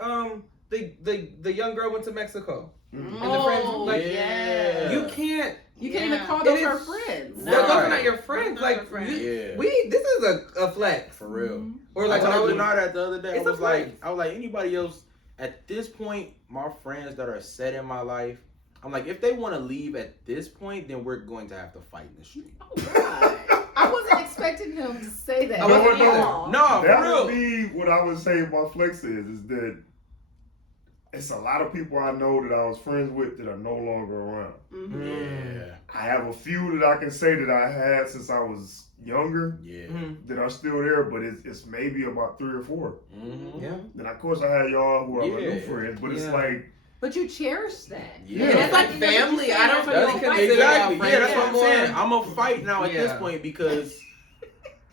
the young girl went to Mexico. Mm. And the friends, Oh, like, yeah. You can't. You can't Yeah. even call those It her is- friends. Those are Right. not your friends. Not Like your friends. Yeah. this is a flex. For real. Mhm. Or like I when I told was Denard that the other day. It's a I was like, anybody else at this point, my friends that are set in my life, I'm like, if they want to leave at this point, then we're going to have to fight in the street. Oh God. I wasn't expecting him to say that. I wasn't at either. all. No, That for real. would be what I would say about flex is that it's a lot of people I know that I was friends with that are no longer around. Mhm. Yeah. I have a few that I can say that I had since I was younger Yeah. Mhm. that are still there, but it's maybe about 3 or 4. Mm-hmm. Yeah. Then of course I had y'all who are my Yeah. new friends, but it's Yeah. like But you cherish that. Yeah. And it's like That's what you family. said, I don't that's what really you consider fight Exactly. y'all Yeah, that's what I'm friends saying. anymore. I'm a fight now at this Yeah. point because,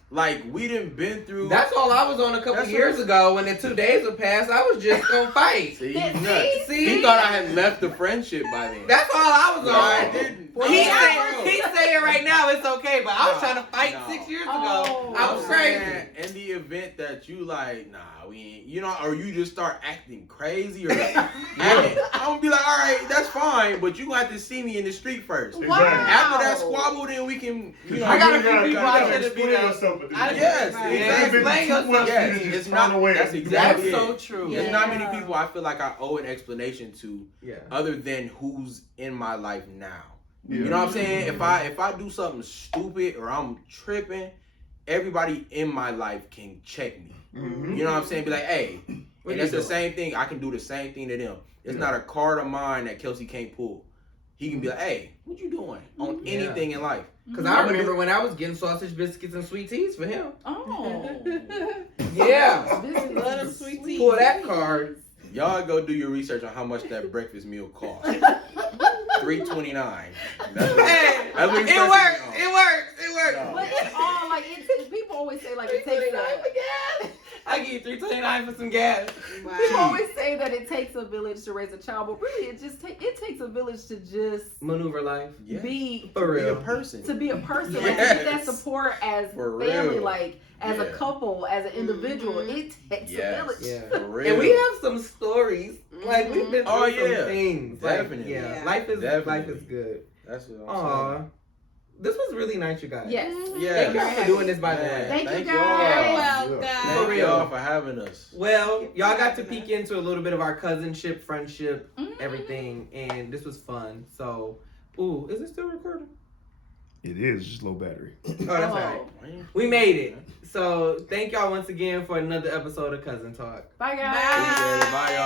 like, we done been through. That's all I was on a couple That's years what- ago. When the 2 days would pass, I was just gonna fight. See, See? he's nuts. See? He thought I had left the friendship by then. That's all I was No, on. I didn't. He's No. saying right now it's okay, but I was No, trying to fight no. 6 years ago. Oh. I was I'm crazy. saying, in the event that you like, nah, we ain't, you know, or you just start acting crazy or like, I'm gonna be like, all right, that's fine, but you gonna have to see me in the street first. Exactly. After that squabble, then we can, you know. I got a you few gotta- people you I gotta should have been explain out. yourself at this I- point. Yes, Right. Yeah, exactly. explain Too much yourself. for you to Yes, just it's turn not- away. that's You exactly That's gotta- so true. There's Yeah. not many people I feel like I owe an explanation to Yeah. other than who's in my life now. Yeah. You know what I'm saying? If I do something stupid or I'm tripping, everybody in my life can check me. Mhm. You know what I'm saying? Be like, hey, What and you that's the doing? same thing. I can do the same thing to them. It's Yeah. not a card of mine that Kelsey can't pull. He can be like, hey, what you doing on Yeah. anything in life? Because I remember when I was getting sausage biscuits and sweet teas for him. Oh. Yeah. This is Love them sweet tea. Pull that card. Y'all go do your research on how much that breakfast meal cost. $3.29. That's what, Hey, that's what it he pressing me works. on. It works. It works. No. But it's all like it's people always say like it takes $3.29 again. I give you $3.29 for some gas. You Wow. always say that it takes a village to raise a child, but really, it takes a village to just Maneuver life. Yeah. be For Be a real. person. to be a person, like to Yes. get that support as For family, real. like as a Yeah. couple, as an individual. Mhm. It takes Yes. a village. Yeah. For real. And we have some stories. Like we've been through Oh, some yeah. things. Like, Definitely. yeah. Yeah. Life is Definitely. good. That's what I'm Aw. saying. This was really nice, you guys. Yes. Yeah. Thank y'all for doing this, by the Man, way. Thank you, thank guys. You're y'all. welcome. Thank For real. y'all for having us. Well, y'all got to Yeah. peek into a little bit of our cousinship, friendship, Mhm. everything, and this was fun. So, ooh, is it still recording? It is just low battery. Oh, that's all right. We made it. So, thank y'all once again for another episode of Cousin Talk. Bye, guys. Bye. Appreciate it. Bye, y'all.